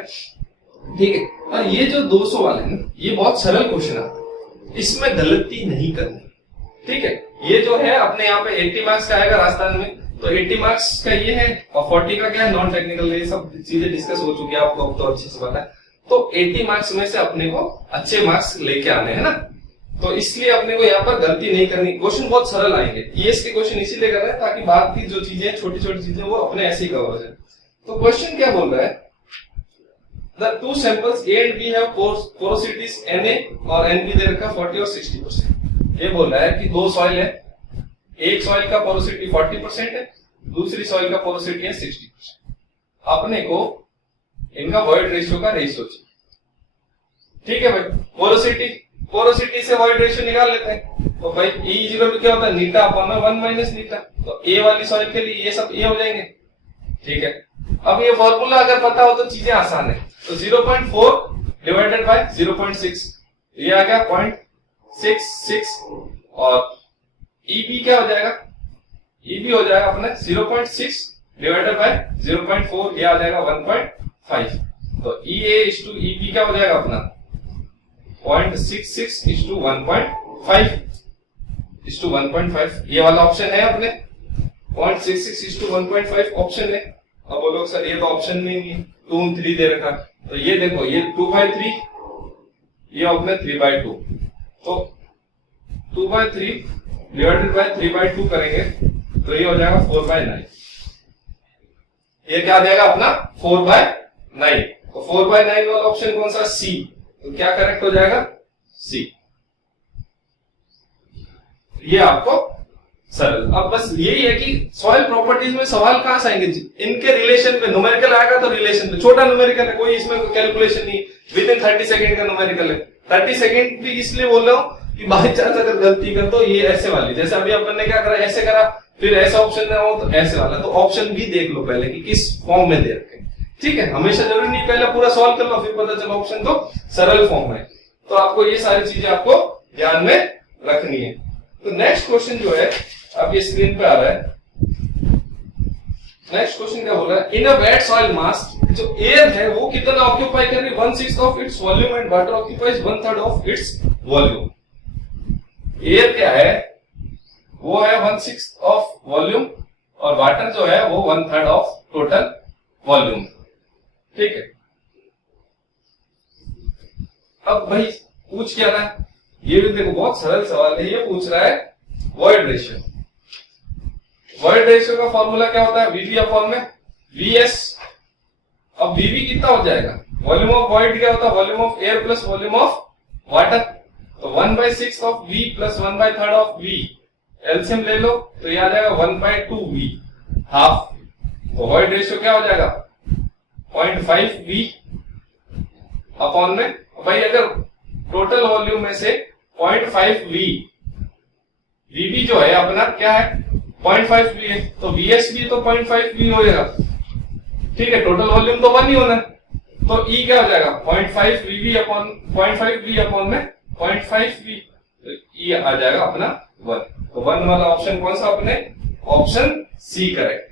ठीक है। और ये जो 200 वाले हैं ये बहुत सरल क्वेश्चन आते हैं, इसमें गलती नहीं करनी, ठीक है। ये जो है अपने यहाँ पे 80 मार्क्स का आएगा राजस्थान में, तो 80 मार्क्स का ये है, और 40 का क्या है नॉन टेक्निकल, ये सब चीजें डिस्कस हो चुकी है आपको, अब तो अच्छे से पता है। तो 80 मार्क्स में से अपने को अच्छे मार्क्स लेके आने हैं ना, तो इसलिए अपने को यहाँ पर गलती नहीं करनी, क्वेश्चन बहुत सरल आएंगे। ईएस के क्वेश्चन इसीलिए कर रहे हैं ताकि बात की जो चीजें छोटी छोटी चीजें वो अपने ऐसे ही कवर हो जाए। तो क्वेश्चन क्या बोल रहा है, The 2 samples A and B have porosities Na और NP दे रखा 40 और 60%। ये बोल रहा है कि 2 सॉइल है, एक सॉइल का पोरोसिटी 40% है, दूसरी सॉइल का पोरोसिटी है 60%। अपने को इनका वॉइड रेशियो का रेशियो चाहिए, ठीक है भाई। पोरोसिटी से वॉइड रेशियो निकाल लेते हैं, तो भाई E इक्वल टू क्या होता है, नीटा अपॉन 1 माइनस नीटा, तो A वाली सॉइल के लिए ये सब A हो जाएंगे, ठीक है। अब ये फॉर्मूला अगर पता हो तो चीजें आसान है, तो 0.4 डिवाइडेड बाय 0.6, ये आ गया 0.66, और EB क्या हो जाएगा, EB हो जाएगा अपने 0.6 डिवाइडेड बाय 0.4, ये आ जाएगा 1.5, तो EA इस टू EB क्या हो जाएगा अपना 0.66 इस टू 1.5 इस टू 1.5, ये वाला ऑप्शन है अपने 0.66 इस टू 1.5 ऑप्शन है। अब बोलो सर ये तो ऑप्शन में नहीं है, 2 और 3 दे रखा, तो ये देखो ये 2/3, ये अपने 3/2, तो 2/3 डिवाइडेड बाय 3/2 करेंगे तो ये हो जाएगा 4/9, ये क्या आ जाएगा अपना 4/9, तो 4/9 वाला ऑप्शन कौन सा, सी, तो क्या करेक्ट हो जाएगा सी। ये आपको सरल। अब बस यही है कि सॉइल प्रॉपर्टीज में सवाल कहां से आएंगे, इनके रिलेशन पे, न्यूमेरिकल आएगा तो रिलेशन पे, छोटा न्यूमेरिकल है, कोई इसमें कैलकुलेशन नहीं, विद इन 30 सेकंड का न्यूमेरिकल है। 30 सेकंड भी इसलिए बोल रहा हूं कि बाई चांस अगर गलती कर तो ये ऐसे वाली, जैसे अभी अपन ने क्या करा, ऐसे करा, फिर ऐसा ऑप्शन ना हो तो ऐसे वाला, तो ऑप्शन भी देख लो पहले कि किस फॉर्म में दे रखे, ठीक है। हमेशा जरूरी नहीं पहले पूरा सॉल्व कर लो फिर पता चला ऑप्शन तो सरल फॉर्म में, तो आपको ये सारी चीजें आपको ध्यान में रखनी है। तो नेक्स्ट क्वेश्चन जो है अब ये स्क्रीन पे आ रहा है, नेक्स्ट क्वेश्चन क्या बोल रहा है, इन अ वेट सॉइल मास, जो एयर है वो कितना ऑक्यूपाई कर रही है, 1/6 of its volume and water occupies 1/3 of its volume. Air क्या है, वो है 1/6 ऑफ वॉल्यूम और वाटर जो है वो 1/3 ऑफ टोटल वॉल्यूम। ठीक है, अब भाई पूछ क्या रहा है, ये भी देखो बहुत सरल सवाल है। ये पूछ रहा है वॉइड रेशियो। वॉइड रेशियो का फॉर्मूला क्या होता है, वीवी अपॉन में वीएस। अब वीवी कितना हो जाएगा, वॉल्यूम ऑफ वॉइड क्या होता है, volume of air plus volume of water. तो 1/6 of V plus 1/3 of V, LCM ले लो तो ये आ जाएगा 1/2 वी, हाफ। तो वॉइड रेशियो क्या हो जाएगा 0.5 वी अपॉन में, भाई अगर टोटल वॉल्यूम में से 0.5 वी, वीबी जो है अपना क्या है 0.5 वी है, तो वीएस भी तो 0.5 वी हो जाएगा। ठीक है, टोटल वॉल्यूम तो 1 ही होना है, तो ई क्या हो जाएगा 0.5 वीवी अपॉन 0.5 वी अपॉन में 0.5 वी, तो ई आ जाएगा अपना 1। तो 1 वाला ऑप्शन कौन सा, अपने ऑप्शन सी करेक्ट।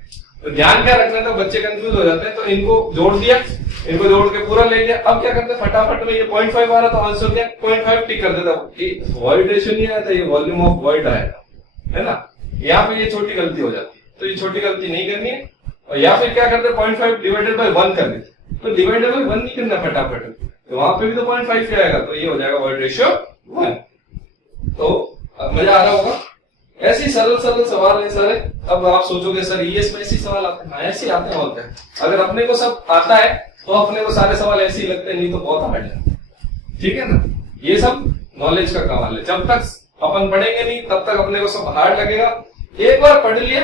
तो ध्यान क्या रखना था, बच्चे कंफ्यूज हो जाते हैं, तो इनको जोड़ दिया, इनको जोड़ के पूरा ले लिया। अब क्या करते हैं फटाफट में, ये 0.5 आ रहा तो आंसर क्या 0.5 टिक कर देता, वॉइड रेशियो नहीं आया था, ये वॉल्यूम ऑफ वॉइड आया था, है ना। यहाँ पे ये छोटी गलती हो जाती है, तो ये छोटी गलती नहीं करनी है। और या फिर क्या करते 0.5 डिवाइडेड बाय 1 कर देते, तो डिवाइडेड बाय 1 नहीं करना फटाफट, तो वहां पे भी तो 0.5 ही आएगा, तो ये हो जाएगा वॉइड रेशियो 1। तो अब मजा आ रहा होगा, ऐसे सरल सरल सवाल है सारे। अब आप सोचोगे सर ईएस में ऐसे सवाल आते हैं, हाँ ऐसे आते हैं, और क्या। अगर अपने को सब आता है तो अपने को सारे सवाल ऐसे ही लगते हैं, नहीं तो बहुत हार्ड है। ठीक है ना, ये सब नॉलेज का कमाल है। जब तक अपन पढ़ेंगे नहीं तब तक अपने को सब हार्ड लगेगा। एक बार पढ़ लिए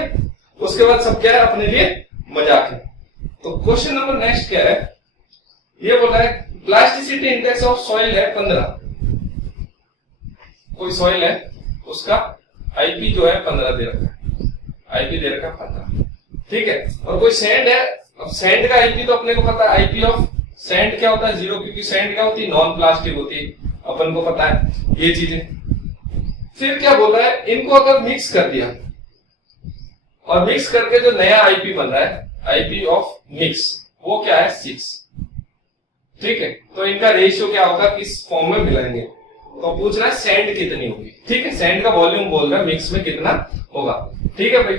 उसके बाद सब क्या है अपने लिए मजाक है। तो क्वेश्चन नंबर नेक्स्ट क्या है, ये बोला है प्लास्टिसिटी इंडेक्स ऑफ सॉइल है 15। कोई सॉइल है उसका आईपी जो है 15 दे रखा है, आईपी दे रखा है 15। ठीक है, और कोई सैंड है, अब सैंड का आईपी तो अपने को पता है, आईपी ऑफ सैंड क्या होता है 0, क्योंकि सैंड क्या होती है नॉन प्लास्टिक होती है, अपन को पता है ये चीजें। फिर क्या बोल रहा है, इनको अगर मिक्स कर दिया और मिक्स करके जो नया आईपी बन रहा है, आईपी ऑफ मिक्स, वो क्या है 6। ठीक है, तो इनका रेशियो क्या होगा, किस फॉर्म में मिलाएंगे। तो पूछ रहा है सैंड कितनी होगी। ठीक है, सैंड का वॉल्यूम बोल रहा है मिक्स में कितना होगा। ठीक है भाई,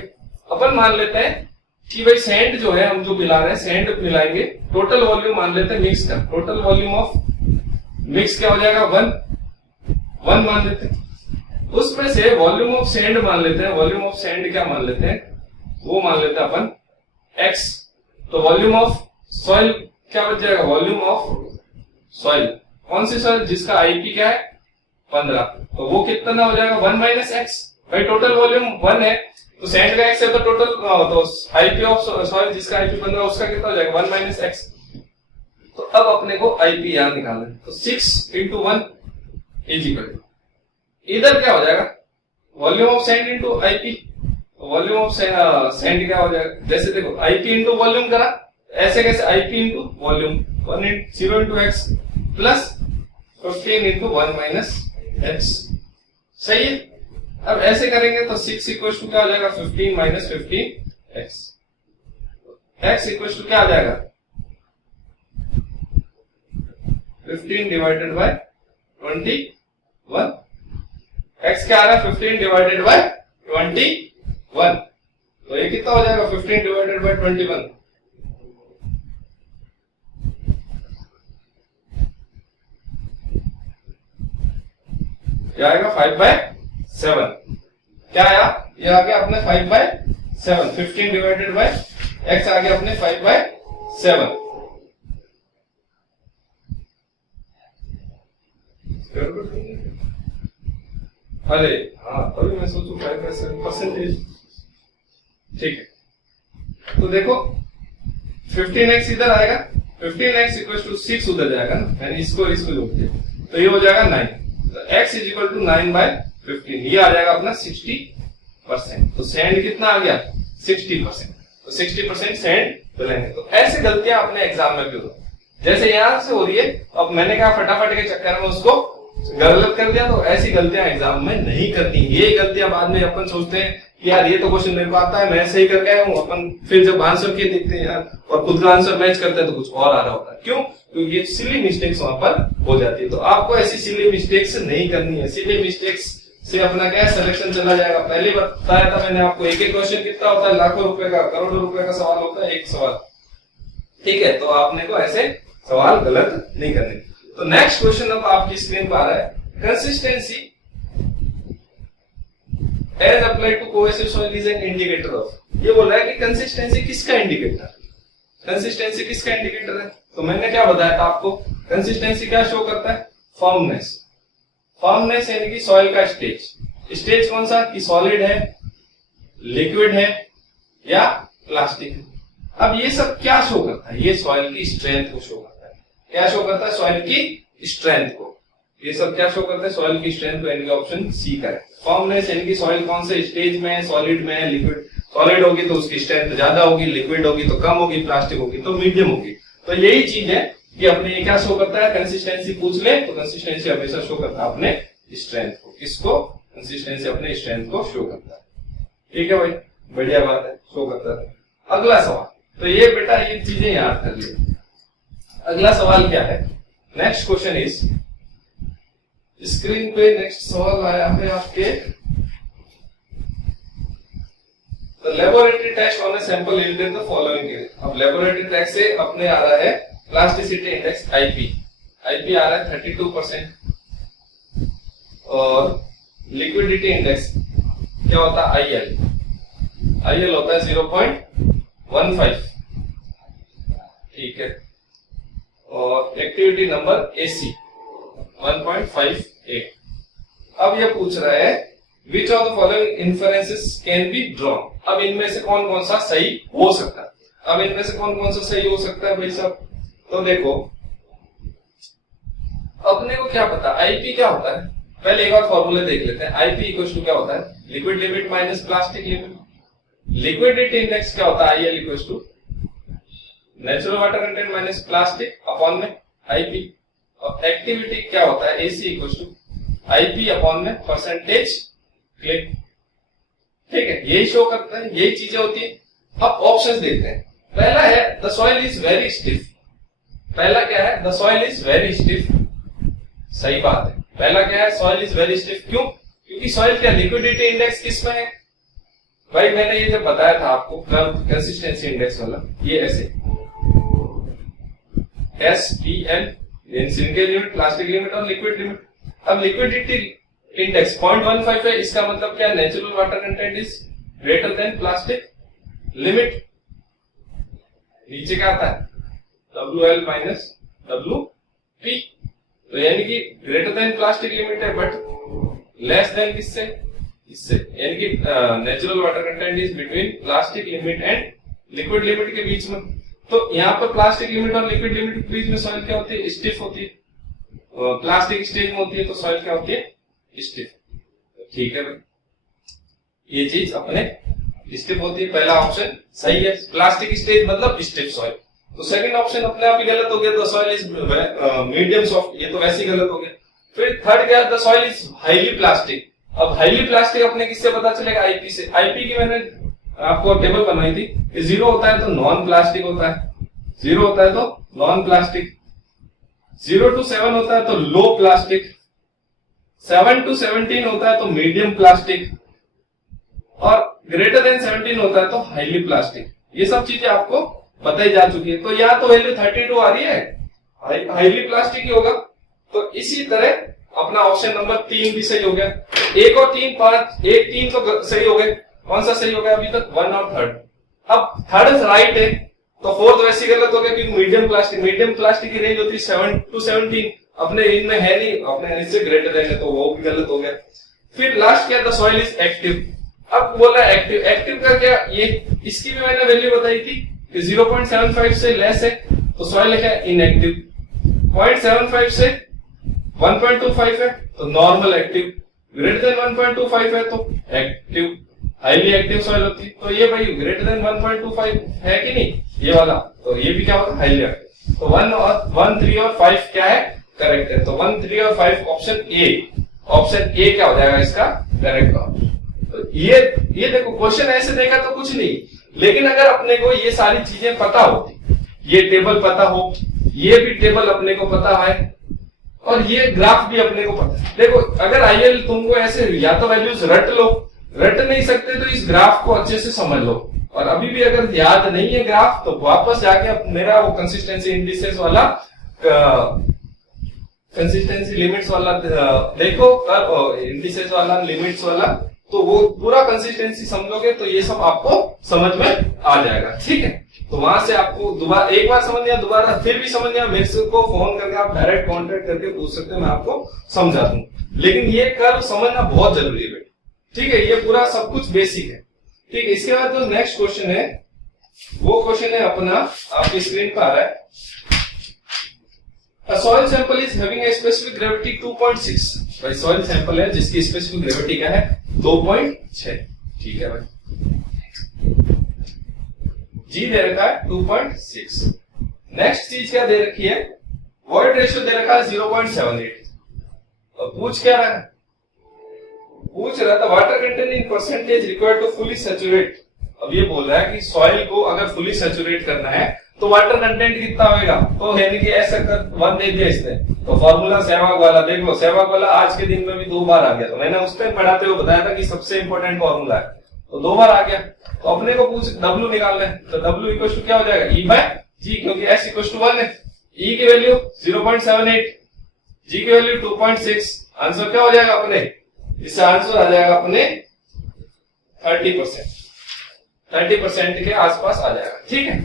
अपन मान लेते हैं कि भाई सैंड जो है हम जो मिला रहे हैं, सैंड मिलाएंगे, टोटल वॉल्यूम मान लेते हैं मिक्स का, टोटल वॉल्यूम ऑफ मिक्स क्या हो जाएगा 1 मान लेते हैं। उसमें से वॉल्यूम ऑफ सैंड मान लेते हैं, वॉल्यूम ऑफ सैंड क्या मान लेते हैं, वो मान लेते हैं अपन x। तो वॉल्यूम ऑफ सॉइल क्या बच जाएगा, वॉल्यूम ऑफ सॉइल, कौन सी सॉइल, जिसका आईपी क्या है 15, तो वो कितना हो जाएगा 1 माइनस एक्स। भाई टोटल वॉल्यूम 1 है तो सैंड का x है, तो टोटल तो आईपी ऑफ सॉइल जिसका आईपी 15 उसका कितना हो जाएगा 1 माइनस एक्स। तो अब अपने को आईपी यहां निकालना है, तो 6 इंटू 1 इज इक्वल, इधर क्या हो जाएगा volume of sand into IP. Volume of sand क्या हो जाएगा, जैसे देखो आईपी इंटू वॉल्यूम करा, ऐसे कैसे IP into volume 0 into x plus 15 into 1 minus x. सही है, अब ऐसे करेंगे तो 6 इक्वल टू क्या हो जाएगा 15 minus 15 X. X equal to क्या आ जाएगा 15 डिवाइडेड बाय 21। एक्स क्या आ रहा है 15 डिवाइडेड बाय 21, तो ये कितना हो जाएगा 15 डिवाइडेड बाय 21, क्या आएगा 5/7। क्या आया, ये आ गया अपने 5/7, 15 डिवाइडेड बाय एक्स आ गया अपने 5/7। अरे हाँ, तभी मैं सोचू 5/7 परसेंटेज। ठीक है, तो देखो 15x इधर आएगा, 15x इक्वल टू 6 उधर जाएगा ना, यानी इसको जोड़ दिया तो ये हो जाएगा 9। तो x इज इक्वल टू 9/15, ये आ जाएगा अपना 60%। तो सैंड कितना आ गया 60%, तो 60% सैंड मिलेंगे। तो ऐसे गलतियां अपने एग्जाम में भी हो, जैसे यहां से हो रही है, अब मैंने कहा फटाफट के चक्कर में उसको गलत कर दिया, तो ऐसी गलतियां एग्जाम में नहीं करनी। ये गलतियां बाद में अपन सोचते हैं कि यार ये तो क्वेश्चन मेरे को आता है, मैं सही करके आया हूं, अपन फिर जब आंसर किए देखते हैं यार और खुद का आंसर मैच करते हैं तो कुछ और आ रहा होता है। क्यों, क्योंकि ये सिली मिस्टेक्स वहां पर हो जाती है। तो आपको ऐसी सिली मिस्टेक्स नहीं करनी है। सिली मिस्टेक्स से अपना क्या है सिलेक्शन चला जाएगा। पहले बताया था मैंने आपको, एक एक क्वेश्चन कितना होता है, लाखों रुपए का, करोड़ों रुपए का सवाल होता है एक सवाल। ठीक है, तो आपने को ऐसे सवाल गलत नहीं करने। तो नेक्स्ट क्वेश्चन अब आपकी स्क्रीन पर आ रहा है, consistency as applied to cohesive soil is an indicator of. ये बोल रहा है कि कंसिस्टेंसी किसका इंडिकेटर, कंसिस्टेंसी किसका इंडिकेटर है। तो मैंने क्या बताया था आपको, कंसिस्टेंसी क्या शो करता है, फर्मनेस। फर्मनेस यानी कि सॉइल का स्टेज। स्टेज कौन सा, कि सॉलिड है, लिक्विड है या प्लास्टिक है। अब ये सब क्या शो करता है, ये सॉइल की स्ट्रेंथ को शो करता है। क्या शो करता है, सॉइल की स्ट्रेंथ को। ये सब क्या शो करता है, सॉइल की स्ट्रेंथ को, यानी कि ऑप्शन सी का है। फर्मनेस यानी कि सॉइल कौन से स्टेज में है, सॉलिड में है, लिक्विड। सॉलिड होगी तो उसकी स्ट्रेंथ ज्यादा होगी, लिक्विड होगी तो कम होगी, प्लास्टिक होगी तो मीडियम होगी। तो यही चीज है कि अपने ये क्या शो करता है, कंसिस्टेंसी पूछ ले तो कंसिस्टेंसी हमेशा शो करता है अपने स्ट्रेंथ को। किसको, कंसिस्टेंसी अपने स्ट्रेंथ को शो करता है। ठीक है भाई, बढ़िया बात है, शो करता है। अगला सवाल, तो ये बेटा ये चीजें याद कर लिए। अगला सवाल क्या है, नेक्स्ट क्वेश्चन इज, स्क्रीन पे नेक्स्ट सवाल आया है आपके, The laboratory test on a sample yielded the following result। अब लेबोरेटरी टेस्ट से अपने आ रहा है प्लास्टिसिटी इंडेक्स आईपी। आईपी आ रहा है 32% और लिक्विडिटी इंडेक्स क्या होता है, आईएल। आईएल होता है 0.15। ठीक है, और एक्टिविटी नंबर एसी 1.58। अब ये पूछ रहा है Which of the following inferences can be drawn। अब इनमें से कौन कौन सा सही हो सकता है। अब इनमें से कौन कौन सा सही हो सकता है भाई साहब, तो देखो अपने को क्या पता आईपी क्या होता है। पहले एक बार फॉर्मूला देख लेते हैं। आईपी इक्वल टू क्या होता है, liquid limit minus plastic limit. Liquidity index क्या होता है, IL equal to natural water content minus plastic upon में आईपी। और एक्टिविटी क्या होता है, AC equal to IP upon में परसेंटेज क्लिक। ठीक है, यही शो करता है, यही चीजें होती है। अब ऑप्शंस देखते हैं। पहला है the soil is very stiff. पहला क्या है, the soil is very stiff. सही बात है, पहला क्या है, सॉइल इज वेरी स्टिफ। क्यों, क्योंकि सॉइल का लिक्विडिटी इंडेक्स किस में है भाई, मैंने ये जब बताया था आपको कंसिस्टेंसी इंडेक्स वाला, ये ऐसे SPL single limit, plastic limit और लिक्विड लिमिट। अब लिक्विडिटी इंडेक्स 0.15 है, इसका मतलब क्या, natural water content is greater than plastic limit. नीचे क्या आता है, WL माइनस WP। तो यानी कि ग्रेटर देन प्लास्टिक लिमिट है बट लेस देन किससे, इससे, यानी कि natural water content is between plastic limit and liquid limit के बीच में। तो यहाँ पर प्लास्टिक लिमिट और लिक्विड लिमिट के बीच में सॉइल क्या होती है, स्टिफ होती है। प्लास्टिक स्टेज में होती है तो सॉइल क्या होती है, स्टिफ। ठीक है भाई, ये चीज अपने स्टिफ होती है। पहला ऑप्शन सही है, प्लास्टिक स्टेज मतलब स्टिफ सॉइल। तो सेकंड ऑप्शन अपने आप ही गलत हो गया, the soil is medium soft, ये तो वैसे ही गलत हो गया। फिर थर्ड क्या, the soil is highly plastic. अब हाईली प्लास्टिक अपने किससे पता चलेगा, आईपी से। आईपी की मैंने आपको टेबल बनाई थी, 0 होता है तो नॉन प्लास्टिक होता है, 0 होता है तो नॉन प्लास्टिक, 0 to 7 होता है तो लो प्लास्टिक, 7 to 17 होता है तो मीडियम प्लास्टिक, और ग्रेटर देन 17 होता है तो हाईली प्लास्टिक। ये सब चीजें आपको बताई जा चुकी है। तो यहाँ तो वैल्यू 32 आ रही है, हाईली प्लास्टिक ही होगा। तो इसी तरह अपना ऑप्शन नंबर 3 भी सही हो गया। 1 और 3 5, 1 3 तो सही हो गए। कौन सा सही हो गया अभी तक, 1 और 3rd। अब 3rd राइट है तो 4th वैसे गलत हो गया क्योंकि मीडियम प्लास्टिक की रेंज होती है 7 to 17, अपने इनमें है नहीं, अपने इससे ग्रेटर देन है तो वो भी गलत हो गया। फिर लास्ट क्या, द सॉइल इज एक्टिव। अब बोला एक्टिव, एक्टिव का क्या, ये इसकी भी मैंने वैल्यू बताई थी कि 0.75 से लेस है तो सॉइल है इनएक्टिव, 0.75 से 1.25 है तो नॉर्मल एक्टिव, ग्रेटर देन 1.25 है तो एक्टिव, हाईली एक्टिव सॉइल होती है। तो ये भाई ग्रेटर देन 1.25 है कि नहीं, ये वाला, तो ये भी क्या होगा, हाईली एक्टिव। तो 1, 3 और 5 क्या है, करेक्ट है। तो 1, 3 और 5 ऑप्शन ए क्या हो जाएगा इसका करेक्ट ऑप्शन। तो ये देखो क्वेश्चन ऐसे देखा तो कुछ नहीं, लेकिन अगर अपने को ये सारी चीजें पता होती, ये टेबल पता हो, ये भी टेबल अपने को पता है, और ये ग्राफ भी अपने को पता है। देखो अगर आईएल तुमको ऐसे या तो वैल्यूज रट नहीं सकते तो इस ग्राफ को अच्छे से समझ लो, और अभी भी अगर याद नहीं है ग्राफ तो वापस जाके मेरा वो कंसिस्टेंसी इंडिसेस वाला कंसिस्टेंसी लिमिट्स वाला देखो, इंडिसेस वाला लिमिट्स वाला, तो वो पूरा कंसिस्टेंसी समझोगे तो ये सब आपको समझ में आ जाएगा। ठीक है, तो वहां से आपको दोबारा एक बार समझ लिया, दोबारा फिर भी समझ लिया, मेरे को फोन करके आप डायरेक्ट कांटेक्ट करके पूछ सकते हैं, मैं आपको समझा दूं। लेकिन ये कर्व समझना बहुत जरूरी है बेटा। ठीक है, ये पूरा सब कुछ बेसिक है। ठीक है, इसके बाद जो नेक्स्ट क्वेश्चन है वो क्वेश्चन है अपना, आपकी स्क्रीन पर आ रहा है। A soil sample is having a specific gravity 2.6। भाई सॉइल सैंपल है जिसकी स्पेसिफिक ग्रेविटी क्या है 2.6। ठीक है भाई, जी दे रखा है 2.6। नेक्स्ट चीज क्या दे रखी है, वॉइड रेशियो दे रखा है 0.78। और पूछ क्या रहा है, पूछ रहा था water content in percentage required to fully saturate. अब ये बोल रहा है कि सॉइल को अगर फुली सैचुरेट करना है तो वाटर कंटेंट कितना होगा, तो यानी कि ऐसा कर 1 दे दिया इसने, तो फॉर्मूला सहवाग वाला देख लो। सहवाग वाला आज के दिन में भी 2 बार आ गया, तो मैंने उस पर पढ़ाते हुए बताया था कि सबसे इंपॉर्टेंट फॉर्मूला है, तो 2 बार आ गया। तो अपने को पूछ W निकालना है, तो W इक्वल टू क्या हो जाएगा E बाय G, क्योंकि S इक्वल टू 1 है। E की वैल्यू 0.78, G की वैल्यू 2.6। आंसर क्या हो जाएगा अपने, इससे आंसर आ जाएगा अपने 30%, 30% के आसपास आ जाएगा। ठीक है,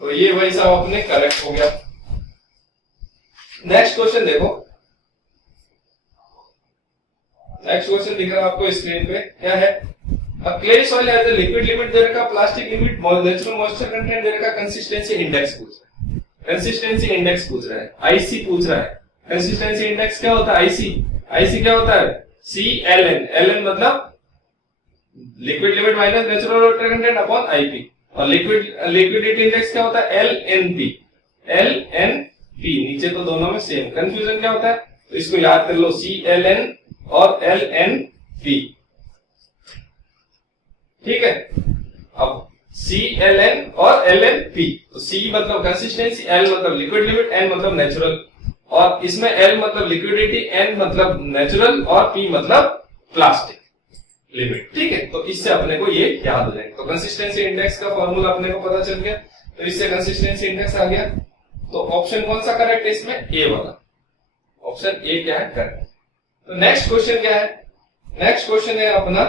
तो ये वही सब अपने करेक्ट हो गया। नेक्स्ट क्वेश्चन देखो, नेक्स्ट क्वेश्चन दिख रहा है आपको स्क्रीन पे, क्या है, clay soil has a liquid limit दे रखा, plastic limit, natural moisture content दे रखा, कंसिस्टेंसी इंडेक्स पूछ रहा है, कंसिस्टेंसी इंडेक्स पूछ रहा है, आईसी पूछ रहा है। कंसिस्टेंसी इंडेक्स क्या होता है, आईसी, आईसी क्या होता है CLN, LN मतलब liquid limit minus natural water content upon IP, और लिक्विडिटी इंडेक्स क्या होता है LNP, LNP नीचे तो दोनों में सेम। कंफ्यूजन क्या होता है, तो इसको याद कर लो, CLN और LNP। ठीक है, अब CLN और LNP, तो C मतलब कंसिस्टेंसी, L मतलब लिक्विड लिमिट, N मतलब नेचुरल, और इसमें L मतलब लिक्विडिटी, N मतलब नेचुरल और P मतलब प्लास्टिक लिमिट। ठीक है, तो इससे अपने को ये याद हो जाएगा। तो कंसिस्टेंसी इंडेक्स का फॉर्मूला अपने को पता चल गया, तो इससे कंसिस्टेंसी इंडेक्स आ गया। तो ऑप्शन कौन सा करेक्ट है इसमें, ए वाला, ऑप्शन ए क्या है करेक्ट। तो नेक्स्ट क्वेश्चन क्या है, नेक्स्ट क्वेश्चन है अपना,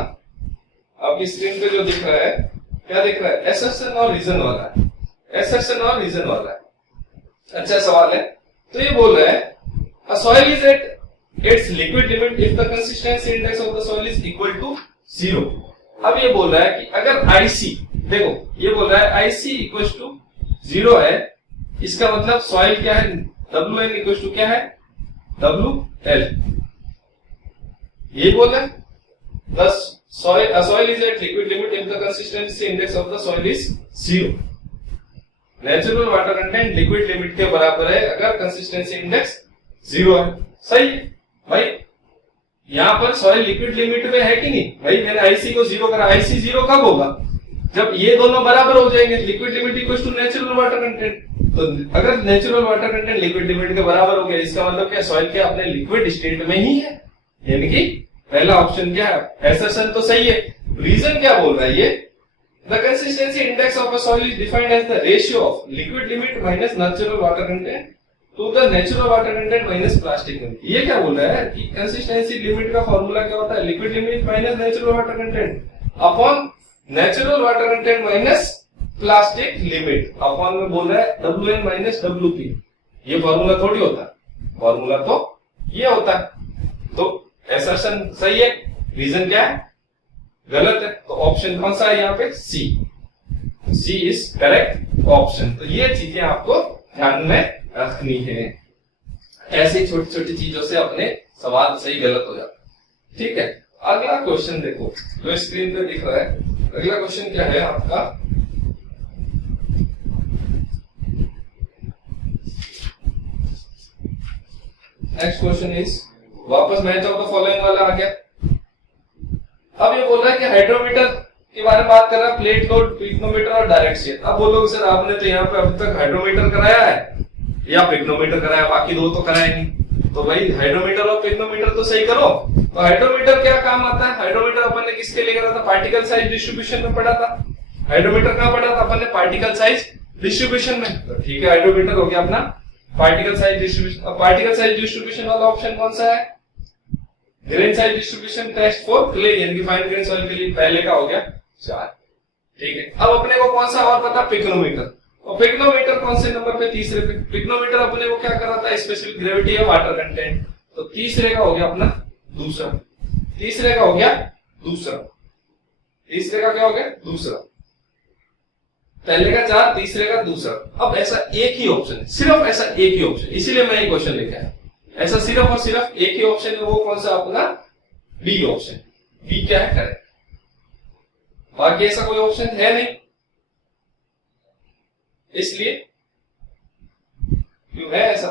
आपकी स्क्रीन पे जो दिख रहा है, क्या दिख रहा है, एसर्शन और रीजन वाला है, एसर्शन और रीजन वाला है। अच्छा सवाल है, तो ये बोल रहा है a soil is at its liquid limit if the consistency index of the soil is equal to 0। अब ये बोल रहा है कि अगर IC, देखो ये बोल रहा है IC इक्वल टू 0 है, इसका मतलब सॉइल क्या है, WN इक्वल टू क्या है WL, यही बोल रहा है। The soil is at liquid limit if the consistency index of the soil is 0। Natural water content liquid limit के बराबर है अगर कंसिस्टेंसी इंडेक्स 0 है। सही है भाई, यहाँ पर सॉइल लिक्विड लिमिट में है कि नहीं भाई, मैंने आईसी को 0 करा, आईसी 0 कब होगा, जब ये दोनों बराबर हो जाएंगे, liquid limit equal to natural water content. तो अगर natural water content liquid limit के बराबर हो गया, इसका मतलब क्या सॉइल के अपने लिक्विड स्टेट में ही है, यानी कि पहला ऑप्शन क्या है, एसर्शन तो सही है। रीजन क्या बोल रहा है ये, the consistency index of a soil is defined as the ratio of liquid limit minus natural water content to the natural water content minus plastic limit। ये क्या बोल रहा है कि कंसिस्टेंसी लिमिट का फॉर्मूला क्या होता है, liquid limit minus natural water content upon natural water content minus plastic limit, upon में बोल रहा है WN माइनस WP। ये फॉर्मूला थोड़ी होता है, फॉर्मूला तो ये होता है। तो एसर्शन सही है, रीजन क्या है गलत है, तो ऑप्शन कौन सा है यहाँ पे, सी इज करेक्ट ऑप्शन। तो ये चीजें आपको ध्यान में रखनी है, ऐसी छोटी छोटी चीजों से अपने सवाल सही गलत हो जाता है। ठीक है, अगला क्वेश्चन देखो जो स्क्रीन पे दिख रहा है, अगला क्वेश्चन क्या है आपका, नेक्स्ट क्वेश्चन इज, वापस मैच ऑफ द फॉलोइंग वाला आ गया। अब ये बोल रहा है कि हाइड्रोमीटर के बारे में बात कर रहा है, प्लेट लोड, पिक्नोमीटर और डायरेक्ट शेयर। अब बोलोगे सर आपने तो यहाँ पे अभी तक हाइड्रोमीटर कराया है, या पिग्नोमीटर कराया, बाकी दो तो कराया नहीं। तो भाई हाइड्रोमीटर और पिग्नोमीटर तो सही करो। तो हाइड्रोमीटर क्या काम आता है? हाइड्रोमीटर अपन ने किसके लिए करा था? पार्टिकल साइज डिस्ट्रीब्यूशन में पढ़ा था। हाइड्रोमीटर कहाँ पढ़ा था अपन ने? पार्टिकल साइज डिस्ट्रीब्यूशन में। तो ठीक है, हाइड्रोमीटर हो गया अपना पार्टिकल साइज डिस्ट्रीब्यूशन। अब पार्टिकल साइज डिस्ट्रीब्यूशन वाला ऑप्शन कौन सा है? Grain size distribution test for clay, यानी कि फाइन ग्रेन सॉइल के लिए पहले का हो गया 4। ठीक है, अब अपने को कौन सा और पता? पिग्नोमीटर। और पिग्नोमीटर कौन से नंबर पे? तीसरे पे। पिग्नोमीटर अपने को क्या करा था? स्पेसिफिक ग्रेविटी या वाटर कंटेंट। तो तीसरे का हो गया अपना दूसरा। तीसरे का हो गया दूसरा। तीसरे का क्या हो गया? दूसरा। पहले का 4, तीसरे का दूसरा। अब ऐसा एक ही ऑप्शन है, सिर्फ ऐसा एक ही ऑप्शन, इसीलिए मैं ये क्वेश्चन लेके आया। ऐसा सिर्फ और सिर्फ एक ही ऑप्शन है, वो कौन सा? अपना बी ऑप्शन। बी क्या है? करेक्ट। बाकी ऐसा कोई ऑप्शन है नहीं, इसलिए क्यों है ऐसा?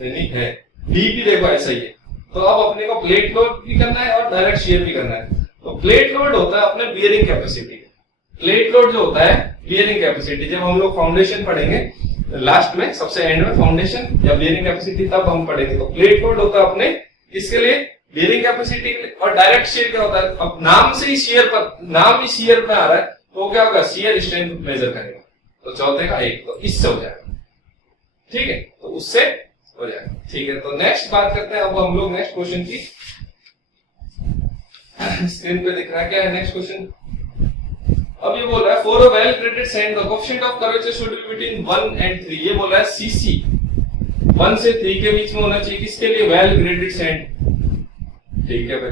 नहीं है, डी भी देखो ऐसा ही है। तो अब अपने को प्लेट लोड भी करना है और डायरेक्ट शियर भी करना है। तो प्लेट लोड होता है अपने बियरिंग कैपेसिटी। प्लेट लोड जो होता है बियरिंग कैपेसिटी, जब हम लोग फाउंडेशन पढ़ेंगे लास्ट में, सबसे एंड में फाउंडेशन या बियरिंग कैपेसिटी तब हम पढ़ेंगे। तो प्लेट लोड होता है अपने किसके लिए? बियरिंग कैपेसिटी के लिए। और डायरेक्ट शियर क्या होता है? अब नाम से ही शियर पर, नाम ही शियर पे आ रहा है, तो क्या होगा? शियर स्ट्रेंथ मेजर करेगा। तो चौथे का 1, तो इससे हो जाएगा। ठीक है, तो उससे हो जाएगा। ठीक है, तो नेक्स्ट बात करते हैं अब हम लोग नेक्स्ट क्वेश्चन की। स्क्रीन पे दिख रहा है क्या है नेक्स्ट क्वेश्चन? अब ये बोल रहा है for a well graded sand the coefficient of curvature should be between 1 and 3। ये बोल रहा है सीसी 1 से 3 के बीच में होना चाहिए। किसके लिए? Well graded sand. ठीक है भाई।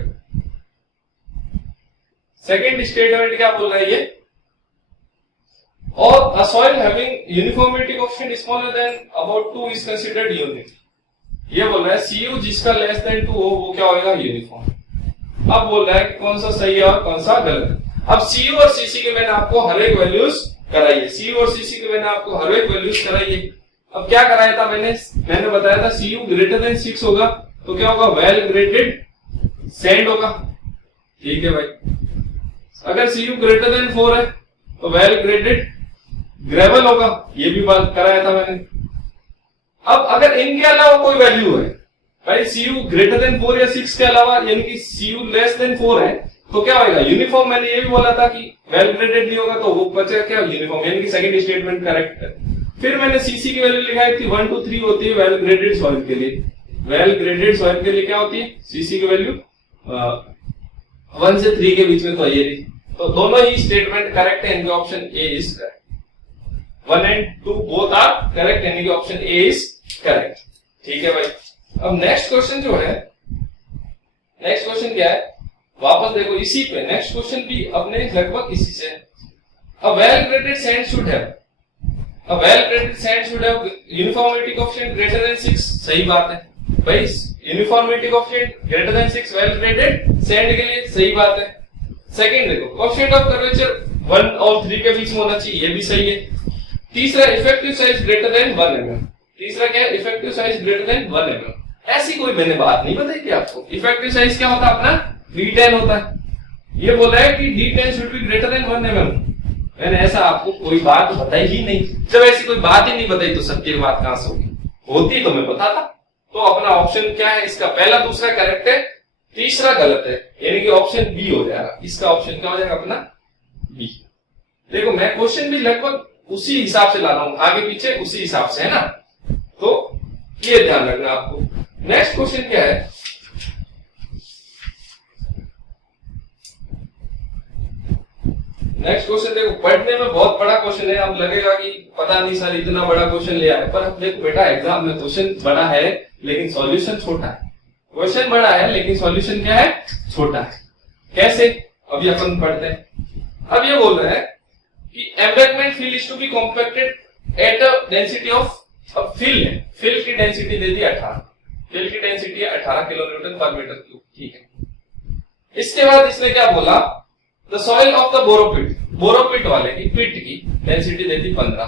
सेकंड स्टेटमेंट क्या बोल रहा है ये? और a soil having uniformity coefficient smaller than about 2 is considered uniform। ये बोल रहा है CU जिसका लेस देन 2 हो वो क्या होगा? यूनिफॉर्म। अब बोल रहा है कि कौन सा सही है और कौन सा गलत है। अब CU और CC के मैंने आपको हर एक वैल्यूज कराई है। CU और CC के मैंने आपको हर एक वैल्यूज कराई है। अब क्या कराया था मैंने बताया था CU ग्रेटर देन 6 होगा तो क्या होगा? वेल ग्रेडेड सैंड होगा। ठीक है भाई। अगर CU ग्रेटर देन 4 है तो वेल ग्रेडेड ग्रेवल होगा। ये भी बात कराया था मैंने। अब अगर इनके अलावा कोई वैल्यू है भाई, CU ग्रेटर देन 4 या 6 के अलावा, यानी कि CU लेस देन 4 है तो क्या होगा? यूनिफॉर्म। मैंने ये भी बोला था कि वेल ग्रेडेड नहीं होगा तो वो बचेगा क्या? यूनिफॉर्म, यानी कि सेकंड स्टेटमेंट करेक्ट है। फिर मैंने CC की वैल्यू लिखाई थी 1 to 3 होती है वेल ग्रेडेड सॉइल के लिए। वेल ग्रेडेड सॉइल के लिए क्या होती है? CC की वैल्यू 1 से 3 के बीच में तो ये थी। तो दोनों ही स्टेटमेंट करेक्ट है, इनके option A is correct. 1 and 2 both are correct, यानी कि ऑप्शन ए इज करेक्ट। ठीक है भाई। अब नेक्स्ट क्वेश्चन जो है, नेक्स्ट क्वेश्चन क्या है? वापस देखो इसी पे, नेक्स्ट क्वेश्चन भी अपने लगभग इसी से। A well graded sand should have, a well graded sand should have uniformity coefficient greater than 6। सही बात है भाई, uniformity coefficient greater than 6 well graded sand के लिए सही बात है। सेकंड देखो कोएफिशिएंट ऑफ कर्वेचर 1 और 3 के बीच में होना चाहिए, ये भी सही है। तीसरा effective size greater than 1 mm। तीसरा क्या है? Effective size greater than 1 mm। ऐसी कोई मैंने बात नहीं बताई थी आपको। इफेक्टिव साइज क्या होता है अपना? D10 होता है। ये बोल रहा है कि D10 should be greater than 1 mm। मैंने ऐसा आपको कोई बात बताई ही नहीं। जब ऐसी कोई बात ही नहीं बताई तो सत्य बात कहां से होगी? होती तो मैं बताता। तो अपना ऑप्शन क्या है? इसका पहला दूसरा करेक्ट है, तीसरा गलत है, यानी कि ऑप्शन बी हो जाएगा। इसका ऑप्शन क्या हो जाएगा? अपना बी। देखो मैं क्वेश्चन भी लगभग उसी हिसाब से ला रहा हूं, आगे पीछे उसी हिसाब से, है ना? तो ये ध्यान रखना आपको। नेक्स्ट क्वेश्चन क्या है? नेक्स्ट क्वेश्चन देखो, पढ़ने में बहुत बड़ा क्वेश्चन है। अब लगेगा कि पता नहीं सर इतना बड़ा क्वेश्चन ले आए, पर देखो बेटा एग्जाम में क्वेश्चन बड़ा है लेकिन सॉल्यूशन छोटा है। क्वेश्चन बड़ा है लेकिन सॉल्यूशन क्या है? छोटा है। कैसे? अभी अपन पढ़ते हैं। अब ये बोल रहा है कि embankment fill is to be compacted at a density of, अब फिल है, फिल की डेंसिटी दे दी 18, फिल की डेंसिटी है 18 किलोन्यूटन पर मीटर क्यूब। ठीक है। इसके बाद इसने क्या बोला? द सॉइल ऑफ द बोरोपिट, बोरोपिट वाले की पिट की डेंसिटी दे दी 15।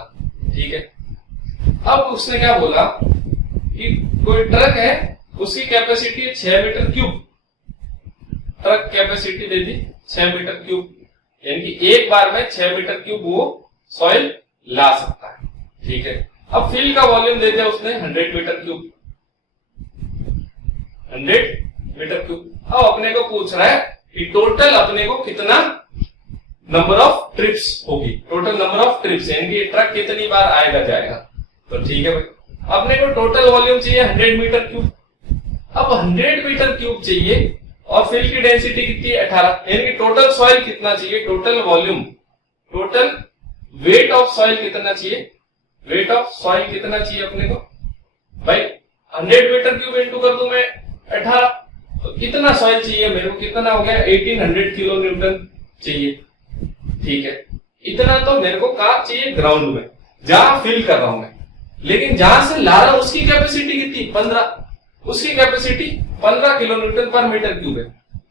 ठीक है। अब उसने क्या बोला कि कोई ट्रक है, उसकी कैपेसिटी है 6 मीटर क्यूब। ट्रक कैपेसिटी दे दी 6 मीटर क्यूब, यानी कि एक बार में 6 मीटर क्यूब वो सॉइल ला सकता है। ठीक है, अब फिल का वॉल्यूम दे दिया उसने 100 मीटर क्यूब, 100 मीटर क्यूब। अब अपने को पूछ रहा है कि टोटल अपने को कितना नंबर ऑफ ट्रिप्स होगी, टोटल नंबर ऑफ ट्रिप्स यानी कि ट्रक कितनी बार आएगा जाएगा। तो ठीक है भाई, अपने को टोटल वॉल्यूम चाहिए 100 मीटर क्यूब। अब 100 मीटर क्यूब चाहिए और फिल की डेंसिटी कितनी है 18, यानी कि टोटल सॉइल कितना चाहिए, total volume, total weight of soil कितना चाहिए, वेट ऑफ सॉइल कितना चाहिए अपने को भाई 100 मीटर क्यूब इंटू कर दूं मैं 18, तो कितना सॉइल चाहिए मेरे को, कितना हो गया 1800 किलो न्यूटन चाहिए। ठीक है, इतना तो मेरे को कहां चाहिए, ग्राउंड में जहां फिल कर रहा हूं मैं, लेकिन जहां से ला रहा हूं उसकी कैपेसिटी कितनी 15, उसकी capacity 15 kilo newton per metre cube है।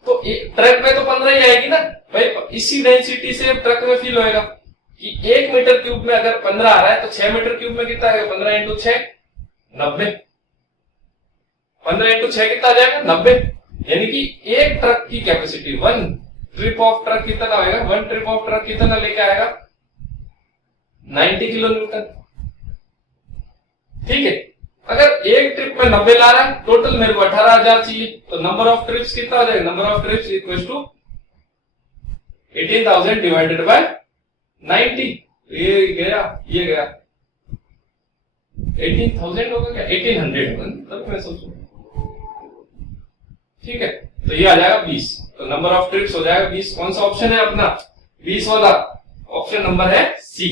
तो ट्रक में तो 15 ही आएगी ना भाई, इसी डेंसिटी से ट्रक में फिल होएगा कि 1 मीटर क्यूब में अगर 15 आ रहा है तो 6 मीटर क्यूब में कितना आएगा, 15 इंटू 6 90, 15 इंटू 6 कितना आ जाएगा 90, यानी कि एक ट्रक की कैपेसिटी, 1 ट्रिप ऑफ ट्रक कितना आएगा, 1 ट्रिप ऑफ ट्रक कितना लेके आएगा 90 किलो न्यूटन। ठीक है, अगर एक ट्रिप में 90 ला रहा है, टोटल मेरे को 18,000 चाहिए, तो नंबर ऑफ ट्रिप्स कितना हो जाएगा, number of trips equal to 18,000 divided by 90, ये गया 18,000 होगा क्या, 1800 होगा, तब मैं सोचूं। ठीक है, तो ये आ जाएगा 20, तो नंबर ऑफ ट्रिप्स हो जाएगा 20। कौन सा ऑप्शन है अपना 20 वाला, ऑप्शन नंबर है सी।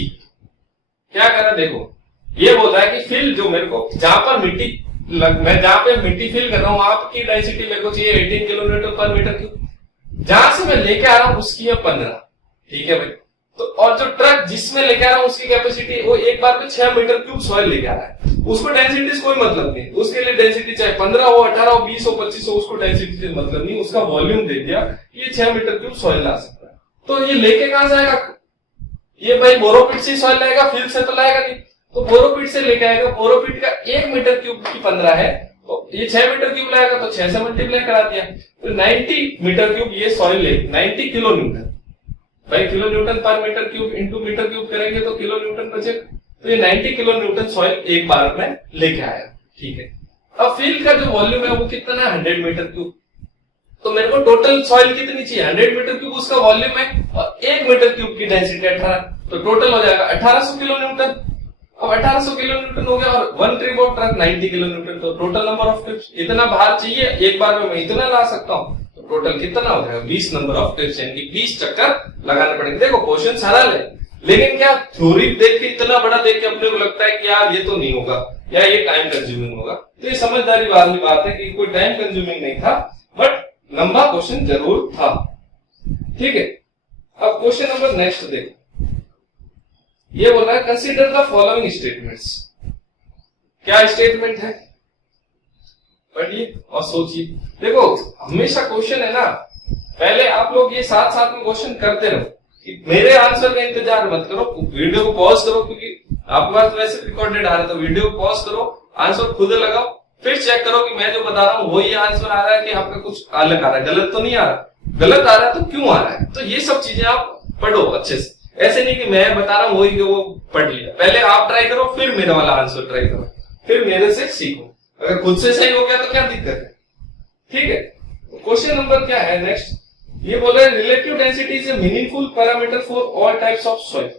क्या करा देखो, ये बोल रहा है कि फिल जो मेरे को जहां पर मिट्टी मैं जहां पे मिट्टी फिल कर रहा हूं आपकी डेंसिटी मेरे को चाहिए 18 kilo newton per metre cube, जहां से मैं लेके आ रहा हूं उसकी है 15। ठीक है भाई, तो और जो ट्रक जिसमें लेके आ रहा हूं उसकी कैपेसिटी वो एक बार में 6 मीटर क्यूब सॉइल लेके आ रहा है, उसको डेंसिटी से कोई मतलब नहीं, उसके लिए डेंसिटी चाहे 15 हो 18 हो 20 हो 25 हो, उसको डेंसिटी से मतलब नहीं, उसका वॉल्यूम दे दिया ये 6 मीटर क्यूब सॉइल ला सकता है। तो ये लेके कहां से आएगा, ये भाई बोरोपिट से सॉइल लाएगा, फिल से तो लाएगा नहीं, तो बोरोपिट से लेके आएगा, बोरोपिट का 1 मीटर क्यूब की 15 है, तो ये 6 मीटर क्यूब लाएगा तो 6 से मल्टीप्लाई करा दिया, तो 90 मीटर क्यूब ये सॉइल ले, 90 किलो न्यूटन भाई, kilo newton per metre cube into metre cube करेंगे तो किलो न्यूटन बचेगा, तो ये 90 किलो न्यूटन सॉइल एक बार में लेके आया। ठीक है, अब फिल का जो वॉल्यूम है वो कितना है 100 मीटर क्यूब, तो मेरे को टोटल सॉइल कितनी चाहिए 100 मीटर क्यूब उसका वॉल्यूम है, और 1 मीटर क्यूब की डेंसिटी 18, तो टोटल हो जाएगा 1800 किलो न्यूटन। अब 1800 किलो न्यूटन हो गया और 1 trip of truck 90 kilo Newton, तो टोटल नंबर ऑफ ट्रिप्स इतना भार चाहिए, एक बार में मैं इतना ला सकता हूं, तो टोटल कितना हो जाएगा 20 नंबर ऑफ ट्रिप्स, यानी कि 20 चक्कर लगाने पड़ेंगे। देखो क्वेश्चन सरल है, लेकिन क्या थ्योरी देख के इतना बड़ा देख के अपने को लगता है कि यार ये तो नहीं होगा या ये टाइम कंज्यूमिंग होगा, तो ये समझदारी वाली बात है कि कोई टाइम कंज्यूमिंग नहीं था, बट लंबा क्वेश्चन जरूर था। ठीक है, अब क्वेश्चन नंबर नेक्स्ट देखो, ये बोल रहा है कंसीडर द फॉलोइंग स्टेटमेंट्स। क्या स्टेटमेंट है पढ़िए और सोचिए। देखो हमेशा क्वेश्चन है ना, पहले आप लोग ये साथ साथ में क्वेश्चन करते रहो, मेरे आंसर का इंतजार मत करो, वीडियो को पॉज करो, क्योंकि आपके पास वैसे रिकॉर्डेड आ रहा है, तो वीडियो को पॉज करो, आंसर खुद लगाओ, फिर चेक करो कि मैं जो बता रहा हूँ वही आंसर आ रहा है कि आपका कुछ अलग आ रहा है, गलत तो नहीं आ रहा, गलत आ रहा है तो क्यों आ रहा है, तो ये सब चीजें आप पढ़ो अच्छे से। ऐसे नहीं कि मैं बता रहा हूँ वही वो पढ़ लिया, पहले आप ट्राई करो फिर मेरा वाला आंसर ट्राई करो, फिर मेरे से सीखो, अगर खुद से सही हो गया तो क्या दिक्कत है। ठीक है, क्वेश्चन नंबर क्या है नेक्स्ट, ये बोल रहे हैं relative density is a meaningful parameter for all types of soil.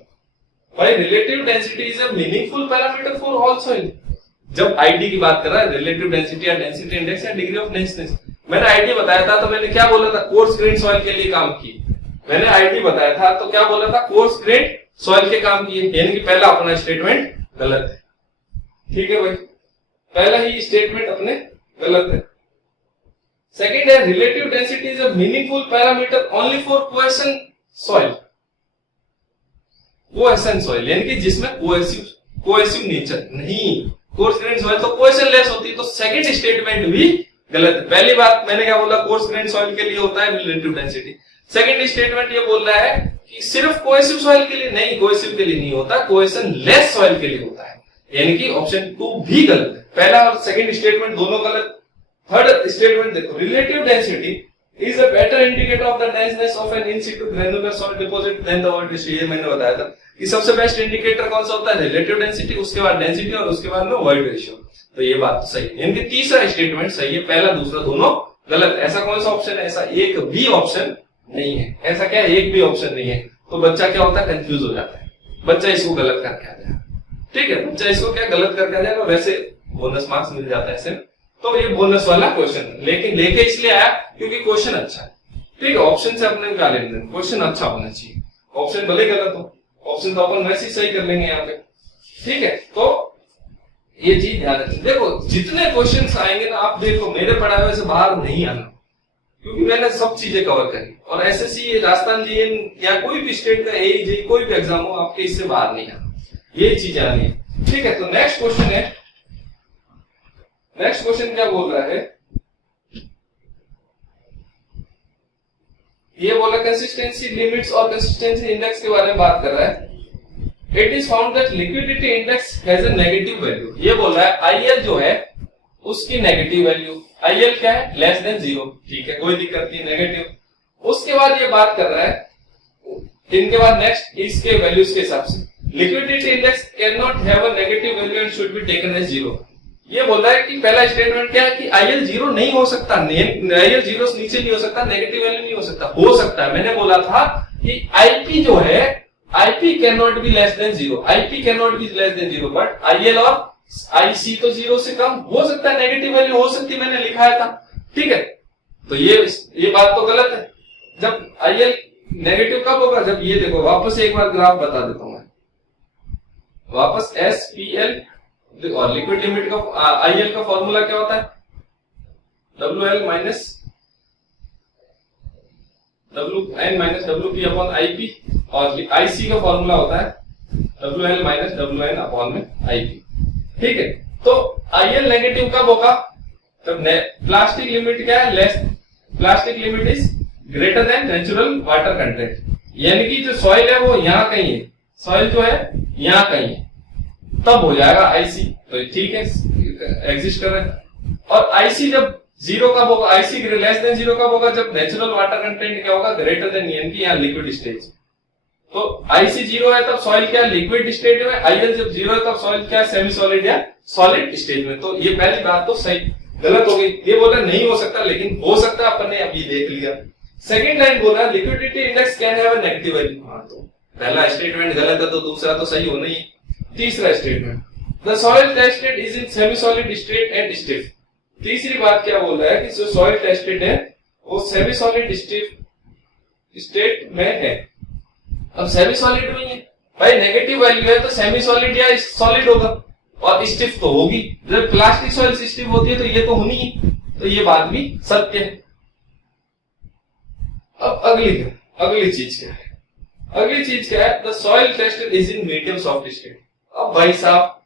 भाई relative density is a meaningful parameter for all soil, जब आईडी की बात कर रहा है, रिलेटिव डेंसिटी या डेंसिटी इंडेक्स या डिग्री ऑफ डेंसनेस, मैंने आईडी बताया था तो मैंने क्या बोला था, कोर्स ग्रेन सॉइल के लिए काम किए, मैंने आईडी बताया था तो क्या बोला था, कोर्स ग्रेन सॉइल के काम किए, यानी कि पहला अपना स्टेटमेंट गलत है। ठीक है भाई, पहला ही स्टेटमेंट अपने गलत है। सेकंड है relative density is a meaningful parameter only for cohesion soil, cohesion soil यानी कि जिसमें कोहेसिव नेचर नहीं, कोर्स ग्रेन सॉइल तो कोहेसन लेस होती है, तो सेकंड स्टेटमेंट भी गलत है। पहली बात मैंने क्या बोला, कोर्स ग्रेन सॉइल के लिए होता है रिलेटिव डेंसिटी, सेकंड स्टेटमेंट ये बोल रहा है कि सिर्फ कोहेसिव सॉइल के लिए नहीं, कोहेसिव के लिए नहीं होता, कोहेसन लेस सॉइल के लिए होता है, यानी कि ऑप्शन 2 भी गलत है, पहला और सेकंड स्टेटमेंट दोनों गलत। थर्ड स्टेटमेंट देखो, relative density is a better indicator of the denseness of an in situ granular soil deposit than the word ratio, ये मैंने बताया था, कि सबसे बेस्ट इंडिकेटर कौन सा होता है, रिलेटिव डेंसिटी, उसके बाद डेंसिटी और उसके बाद में वॉइड रेशियो। तो ये बात तो सही है, इनके तीसरा स्टेटमेंट सही है, पहला दूसरा दोनों गलत। ऐसा कौन सा ऑप्शन है, ऐसा एक भी ऑप्शन नहीं है। ऐसा क्या है, एक भी ऑप्शन नहीं है। तो बच्चा क्या होता है, कंफ्यूज हो जाता है, बच्चा इसको गलत करके आ जाएगा। ठीक है, बच्चा इसको क्या गलत करके आ जाएगा, वैसे बोनस मार्क्स मिल जाता है ऐसे। तो ये बोनस वाला क्वेश्चन, लेकिन लेके इसलिए आया क्योंकि क्वेश्चन अच्छा है। ठीक है, ऑप्शन से अपने क्या लेना है, क्वेश्चन अच्छा होना चाहिए। ऑप्शन भले गलत हो, ऑप्शन तो अपन वैसे ही सही कर लेंगे यहाँ पे। ठीक है, तो ये चीज ध्यान रखें। देखो जितने क्वेश्चंस आएंगे ना, आप देखो मेरे पढ़ाए हुए से बाहर नहीं आना, क्योंकि मैंने सब चीजें कवर करी। और एसएससी, राजस्थान जी या कोई भी स्टेट का एई कोई भी एग्जाम हो, आपके इससे बाहर नहीं आना, ये चीज आनी है। ठीक है, तो नेक्स्ट क्वेश्चन है, नेक्स्ट क्वेश्चन क्या बोल रहा है, ये बोला कंसिस्टेंसी लिमिट्स और कंसिस्टेंसी इंडेक्स के बारे में बात कर रहा है। It is found that liquidity index has a negative value. ये बोल रहा है आईएल जो है उसकी नेगेटिव वैल्यू, आईएल क्या है, लेस देन 0। ठीक है, कोई दिक्कत नहीं, नेगेटिव। उसके बाद ये बात कर रहा है, इनके बाद नेक्स्ट इसके वैल्यूज के हिसाब से, liquidity index can not have a negative value and should be taken as 0। ये बोल रहा है कि पहला स्टेटमेंट क्या है कि आईएल 0 नहीं हो सकता, आईएल 0 से नीचे नहीं हो सकता, नेगेटिव वैल्यू नहीं हो सकता है। मैंने बोला था कि आईपी जो है, IP can not be less than 0, IP can not be less than 0, but IL और आईसी तो 0 से कम हो सकता है, नेगेटिव वैल्यू हो सकती है, मैंने लिखाया था। ठीक है, तो ये बात तो गलत है। जब आईएल नेगेटिव कब होगा, जब ये देखो, वापस एक बार ग्राफ बता देता हूं मैं, वापस एसपीएल और लिक्विड लिमिट का आईएल का फॉर्मूला क्या होता है, WL minus WN minus WP upon IP, और आईसी का फॉर्मूला होता है WL माइनस WN अपॉन में आईपी। ठीक है, तो आईएल नेगेटिव कब होगा, तब प्लास्टिक लिमिट क्या है, less, plastic limit is greater than natural water content, यानी कि जो सॉइल है वो यहाँ कहीं है, सॉइल जो है यहाँ कहीं है, तब हो जाएगा आईसी। तो ठीक है, एग्जिस्ट कर रहा है। और आईसी जब 0 कब होगा, आईसी लेस देन 0 कब होगा, जब नेचुरल वाटर कंटेंट क्या होगा, ग्रेटर देन, यानी कि यहाँ लिक्विड स्टेज। तो आईसी 0 है तब सॉइल क्या, लिक्विड स्टेट में, आईएल जब 0 है तब सॉइल क्या, सेमी सॉलिड या सॉलिड स्टेज में। तो ये पहली बात तो सही, गलत हो गई। ये बोला नहीं हो सकता, लेकिन हो सकता है, अपन ने अभी देख लिया। सेकंड लाइन बोला liquidity index can have a negative value. हाँ, तो पहला स्टेटमेंट गलत है, तो दूसरा तो सही होना ही। तीसरा statement, the soil tested is in semi solid state and stiff. तीसरी बात क्या बोल रहा है कि जो सॉइल टेस्टेड है वो सेमी सॉलिड स्टिफ स्टेट में है। अब सेमी सॉलिड में है भाई, नेगेटिव वैल्यू है तो सेमी सॉलिड या सॉलिड होगा, और स्टिफ तो होगी। जब प्लास्टिक सॉइल स्टिफ होती है तो ये तो होनी ही, तो ये बात भी सत्य है। अब अगली चीज क्या है, अगली चीज क्या है, the soil tested is in medium soft state. अब भाई साहब,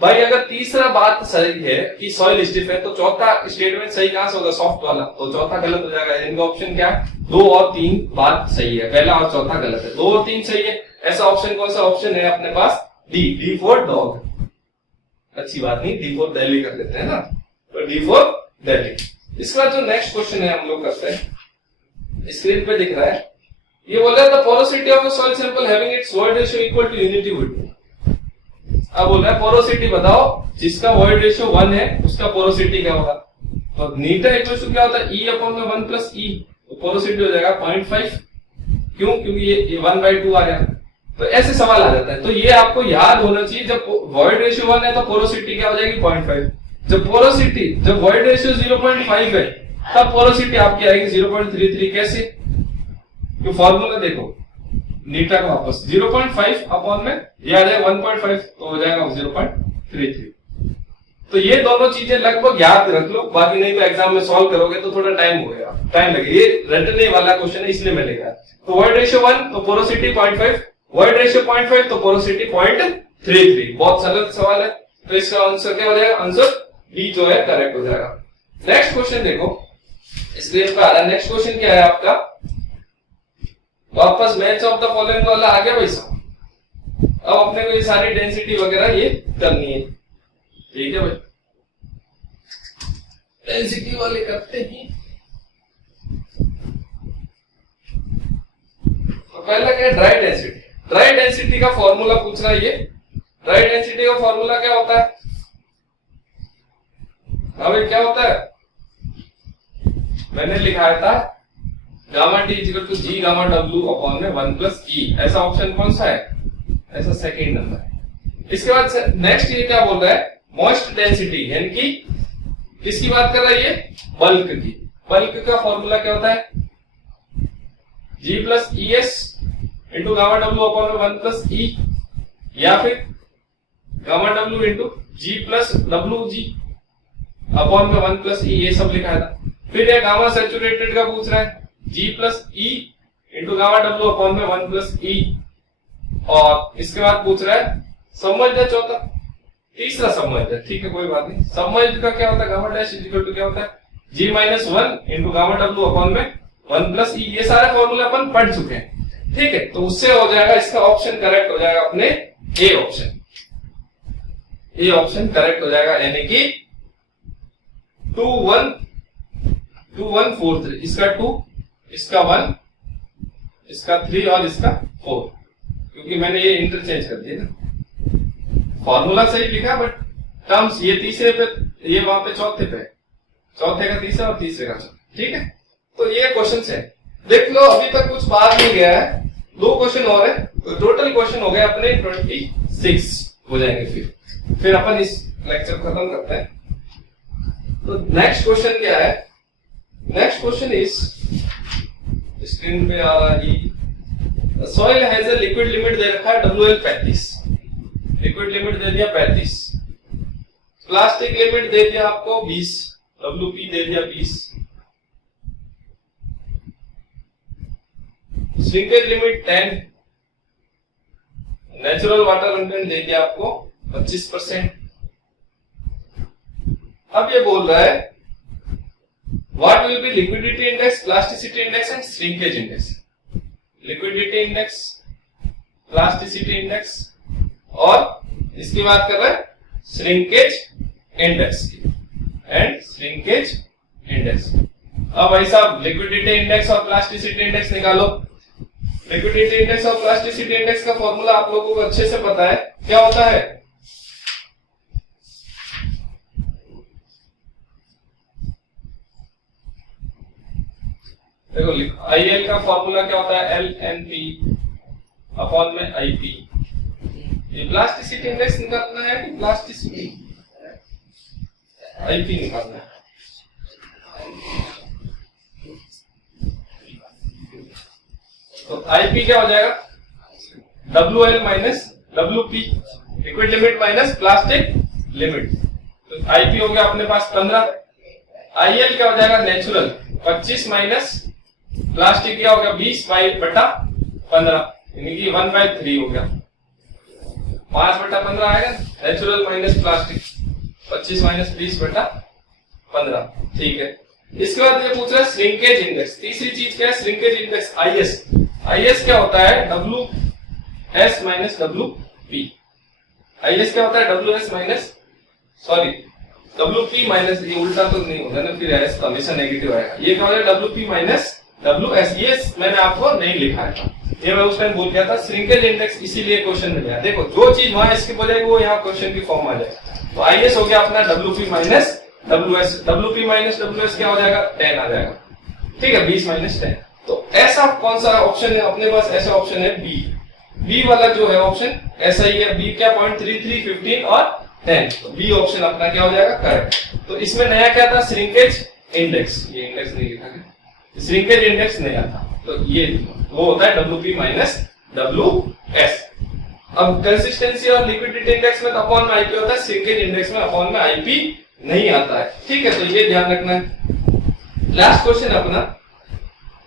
भाई अगर तीसरा बात सही है कि सॉइल स्टिफ है, तो चौथा स्टेटमेंट सही कहां से होगा, सॉफ्ट वाला, तो चौथा गलत हो जाएगा। इनका ऑप्शन क्या है, 2 और 3 बात सही है, पहला और चौथा गलत है, 2 और 3 सही है। ऐसा ऑप्शन कौन सा ऑप्शन है अपने पास, डी फॉर डॉग। अच्छी बात नहीं, डी फॉर दिल्ली कर लेते हैं ना, तो डी फॉर दिल्ली। इसका जो नेक्स्ट क्वेश्चन है हम लोग करते हैं, स्क्रीन पे दिख रहा है, ये बोल रहा है the porosity of a soil sample having its void ratio equal to unity would. अब बोल रहा है पोरोसिटी बताओ, जिसका वॉइड रेशियो 1 है उसका पोरोसिटी क्या होगा। तो नीटा इक्वल टू क्या होता है, ई अपॉन में 1 प्लस ई, तो पोरोसिटी हो जाएगा 0.5। क्यों, क्योंकि ये 1/2 आ गया। तो ऐसे सवाल आ जाता है, तो ये आपको याद होना चाहिए, जब वॉइड रेशियो 1 है तो पोरोसिटी क्या हो जाएगी 0.5। जब वॉइड रेशियो 0.5 है तब पोरोसिटी आपकी आएगी 0.33। कैसे, तो फॉर्मूला देखो नीटा का, वापस 0.5 अपॉन में ये आ जाएगा 1.5, तो हो जाएगा 0.33। तो ये दोनों चीजें लगभग याद रख लो, बाकी नहीं तो एग्जाम में सॉल्व करोगे तो थोड़ा टाइम लगेगा। ये रटने वाला क्वेश्चन है, इसलिए मैं लेगा। तो वॉइड रेशियो 1 तो पोरोसिटी 0.5, वॉइड रेशियो 0.5 तो पोरोसिटी 0.33। बहुत सरल सवाल है, तो इसका आंसर क्या हो जाएगा, आंसर बी जो है करेक्ट हो जाएगा। नेक्स्ट क्वेश्चन देखो, स्क्रीन पर आ रहा है। नेक्स्ट क्वेश्चन क्या है आपका, वापस मैच ऑफ द फॉलोइंग वाला आ गया भाई साहब। अब अपने को ये सारी डेंसिटी वगैरह ये करनी है, ठीक है भाई, डेंसिटी वाले करते ही। तो पहला क्या है, ड्राई डेंसिटी। ड्राई डेंसिटी का फॉर्मूला पूछ रहा है ये। ड्राई डेंसिटी का फॉर्मूला क्या होता है? हाँ भाई क्या होता है? मैंने लिखाया था gamma T equal to G gamma W upon में 1 प्लस ई। ऐसा ऑप्शन कौन सा है? ऐसा सेकेंड नंबर है। इसके बाद नेक्स्ट ये क्या बोल रहा है? मोस्ट डेंसिटी, यानी कि किसकी बात कर रहा है ये? बल्क की। बल्क का फॉर्मूला क्या होता है? G plus E S into gamma W upon में 1 प्लस ई, या फिर gamma W into G plus W G upon में 1 प्लस ई, ये सब लिखा था। फिर ये गामा सैचुरेटेड का पूछ रहा है, G plus E into gamma W upon में 1 प्लस ई। और इसके बाद पूछ रहा है सबमर्ज्ड चौथा, तीसरा सबमर्ज्ड, ठीक है कोई बात नहीं। सबमर्ज्ड का क्या होता है? Gamma dash is equal to क्या होता है? G minus 1 into gamma W upon में 1 प्लस ई। ये सारे फॉर्मूले अपन पढ़ चुके हैं, ठीक है। तो उससे हो जाएगा, इसका ऑप्शन करेक्ट हो जाएगा अपने A option. A option correct हो जाएगा, यानी कि 2 1 2 1 4 3, इसका 2, इसका 1, इसका 3 और इसका 4, क्योंकि मैंने ये इंटरचेंज कर दिया ना। फॉर्मूला सही लिखा बट टर्म्स ये तीसरे पे, ये वहां पे चौथे पे, चौथे का तीसरा और तीसरे का चौथा, ठीक है। तो ये क्वेश्चन है, देख लो अभी तक कुछ बाहर नहीं गया है, 2 क्वेश्चन और है, तो टोटल क्वेश्चन हो गए अपने 26 हो जाएंगे। फिर अपन इस लेक्चर खत्म करते हैं। तो नेक्स्ट क्वेश्चन क्या है? नेक्स्ट क्वेश्चन इज, स्क्रीन पे आ रहा है, soil has a liquid limit दे रखा है WL 35, लिक्विड लिमिट दे दिया 35, प्लास्टिक लिमिट दे दिया आपको 20, WP दे दिया 20, shrinkage limit 10, natural water content दे दिया आपको 25%। अब ये बोल रहा है what will be liquidity index, plasticity index and shrinkage index. Liquidity index, plasticity index और इसकी बात कर रहा है श्रिंकेज इंडेक्स की, एंड श्रिंकेज इंडेक्स। अब भाई साहब लिक्विडिटी इंडेक्स और प्लास्टिसिटी इंडेक्स निकालो। लिक्विडिटी इंडेक्स और प्लास्टिसिटी इंडेक्स का फॉर्मूला आप लोगों को अच्छे से पता है, क्या होता है? देखो IL का फॉर्मूला क्या होता है? LNP अपॉन में IP। ये प्लास्टिसिटी इंडेक्स निकालना है कि प्लास्टिसिटी IP निकालना है? तो IP क्या हो जाएगा? WL minus WP, liquid limit minus plastic limit. तो IP हो गया अपने पास 15, IL क्या हो जाएगा? नेचुरल 25 माइनस प्लास्टिक क्या हो गया? 20 बटा 15, यानी कि 1/3 हो गया, 5/15 आएगा। नेचुरल माइनस प्लास्टिक 25 माइनस 20 बटा 15, ठीक है। इसके बाद ये पूछ रहा है श्रिंकेज इंडेक्स। तीसरी चीज क्या है? Shrinkage index IS। IS क्या होता है? WS minus WP। IS क्या होता है? WS minus, sorry WP minus, ये उल्टा तो नहीं होगा ना, फिर S हमेशा नेगेटिव आएगा। ये क्या हो जाएगा? WP minus WS। ये मैंने आपको नहीं लिखा है, ये मैं उस टाइम बोल गया था। श्रिंकेज इंडेक्स इसीलिए क्वेश्चन में गया। देखो जो चीज वहां स्किप हो जाएगी वो यहाँ क्वेश्चन की फॉर्म आ जाएगा। तो IS हो गया अपना WP minus WS। WP minus WS क्या हो जाएगा? 10 आ जाएगा, ठीक है, 20 माइनस 10। तो ऐसा कौन सा ऑप्शन है अपने पास? ऐसा ऑप्शन है बी वाला जो है ऑप्शन ऐसा ही है। बी क्या? 0.33, 15 और 10। तो बी ऑप्शन अपना क्या हो जाएगा? करेक्ट। तो इसमें नया क्या था? Shrinkage index. ये इंडेक्स नहीं लिखा गया, श्रिंकेज इंडेक्स नया था, तो ये वो होता है WP माइनस WS। अब कंसिस्टेंसी और लिक्विडिटी इंडेक्स में अपॉन में IP होता है, श्रिंकेज इंडेक्स में अपॉन में IP नहीं आता है, ठीक है। तो ये ध्यान रखना है। लास्ट क्वेश्चन अपना,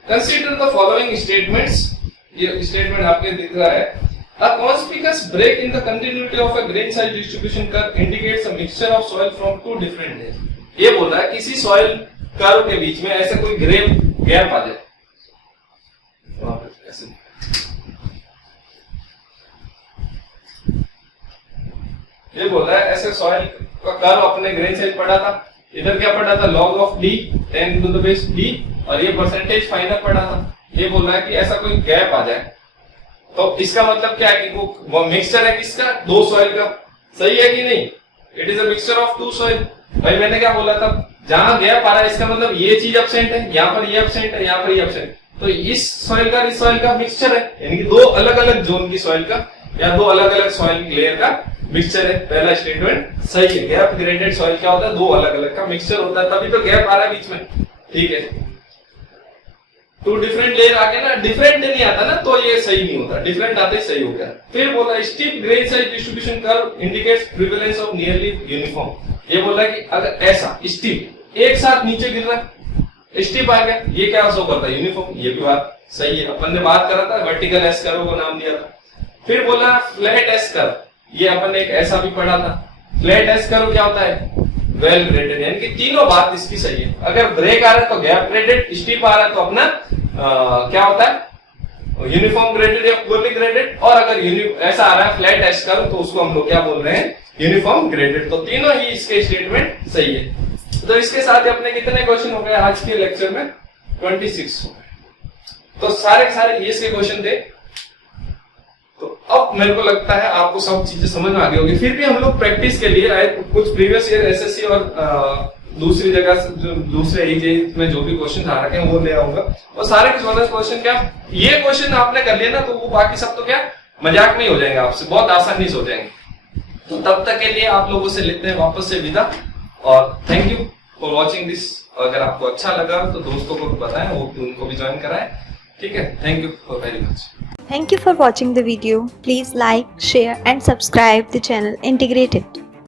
कंसीडर द फॉलोइंग स्टेटमेंट्स। ये स्टेटमेंट आपके दिख रहा है। A conspicuous break in the continuity of a grain size distribution curve indicates a mixture of soil from two different layers। ये बोल रहा है किसी सॉइल कर्व के बीच में ऐसे कोई गैप आ जाए, ऐसे ये बोल रहा है ऐसे सॉइल का कर्व अपने ग्रेन साइज पढ़ा था, इधर क्या पढ़ा था? log of D 10 to the base D, और ये परसेंटेज फाइनल पढ़ा था। ये बोल रहा है कि ऐसा कोई गैप आ जाए तो इसका मतलब क्या है कि वो मिक्सचर है किसका, दो सॉइल का, सही है कि नहीं? It is a mixture of two soil. भाई मैंने क्या बोला था, जहां गैप आ रहा है इसका मतलब ये चीज एब्सेंट है, यहाँ पर ये एब्सेंट है, यहाँ पर ये एब्सेंट, तो इस सॉइल का इस सॉइल का मिक्सचर है, यानी कि दो अलग अलग जोन की सॉइल का या दो अलग अलग सॉइल लेयर का मिक्सचर है। पहला स्टेटमेंट सही है। गैप ग्रेडेड सॉइल क्या होता है, दो अलग अलग का मिक्सचर होता है, तभी तो गैप आ रहा है बीच में, ठीक है। टू डिफरेंट लेयर आके ना डिफरेंट नहीं आता ना तो ये सही नहीं होता, डिफरेंट आते सही हो गया। फिर बोला steep grain size distribution curve indicates prevalence of nearly uniform. ये बोला कि अगर ऐसा स्टीप एक साथ नीचे गिर रहा है, स्टीप आ गया, ये क्या शो करता है, यूनिफॉर्म। ये भी बात सही है, अपन ने बात करा था वर्टिकल एस कर्व को नाम दिया था। फिर बोला फ्लैट एस कर्व, ये अपन ने एक ऐसा भी पढ़ा था। फ्लैट एस कर्व क्या होता है, वेल ग्रेडेड, यानी कि तीनों बात इसकी सही है। अगर ब्रेक आ रहा है तो गैप ग्रेडेड, स्टीप आ रहा है तो अपना क्या होता है, यूनिफॉर्म ग्रेडेड या पोलरी ग्रेडेड, और अगर ऐसा आ रहा है फ्लैट एस कर्व तो उसको हम लोग क्या बोल रहे हैं, यूनिफॉर्म ग्रेडेड। तो तीनों ही इसके स्टेटमेंट सही है। तो इसके साथ ही अपने कितने क्वेश्चन हो गए आज के लेक्चर में, 26 हो गए। तो सारे के सारे इसके क्वेश्चन थे। तो अब मेरे को लगता है आपको सब चीजें समझ में आ गई होगी। फिर भी हम लोग प्रैक्टिस के लिए आए कुछ प्रीवियस ईयर एसएससी और दूसरी जगह जो दूसरे एज में जो भी क्वेश्चन आ रखे हैं वो ले आऊंगा। और सारे के सारे क्वेश्चन क्या, ये क्वेश्चन आपने कर लिया ना तो वो बाकी सब तो क्या मजाक में ही हो जाएंगे, आपसे बहुत आसानी से हो जाएंगे। तो तब तक के लिए आप लोगों से लेते हैं वापस से विदा, और thank you for watching this. अगर आपको अच्छा लगा तो दोस्तों को बताएं, वो उनको भी ज्वाइन कराएं, ठीक है। Thank you for very much. Thank you for watching the video. Please like, share and subscribe the channel Integrated.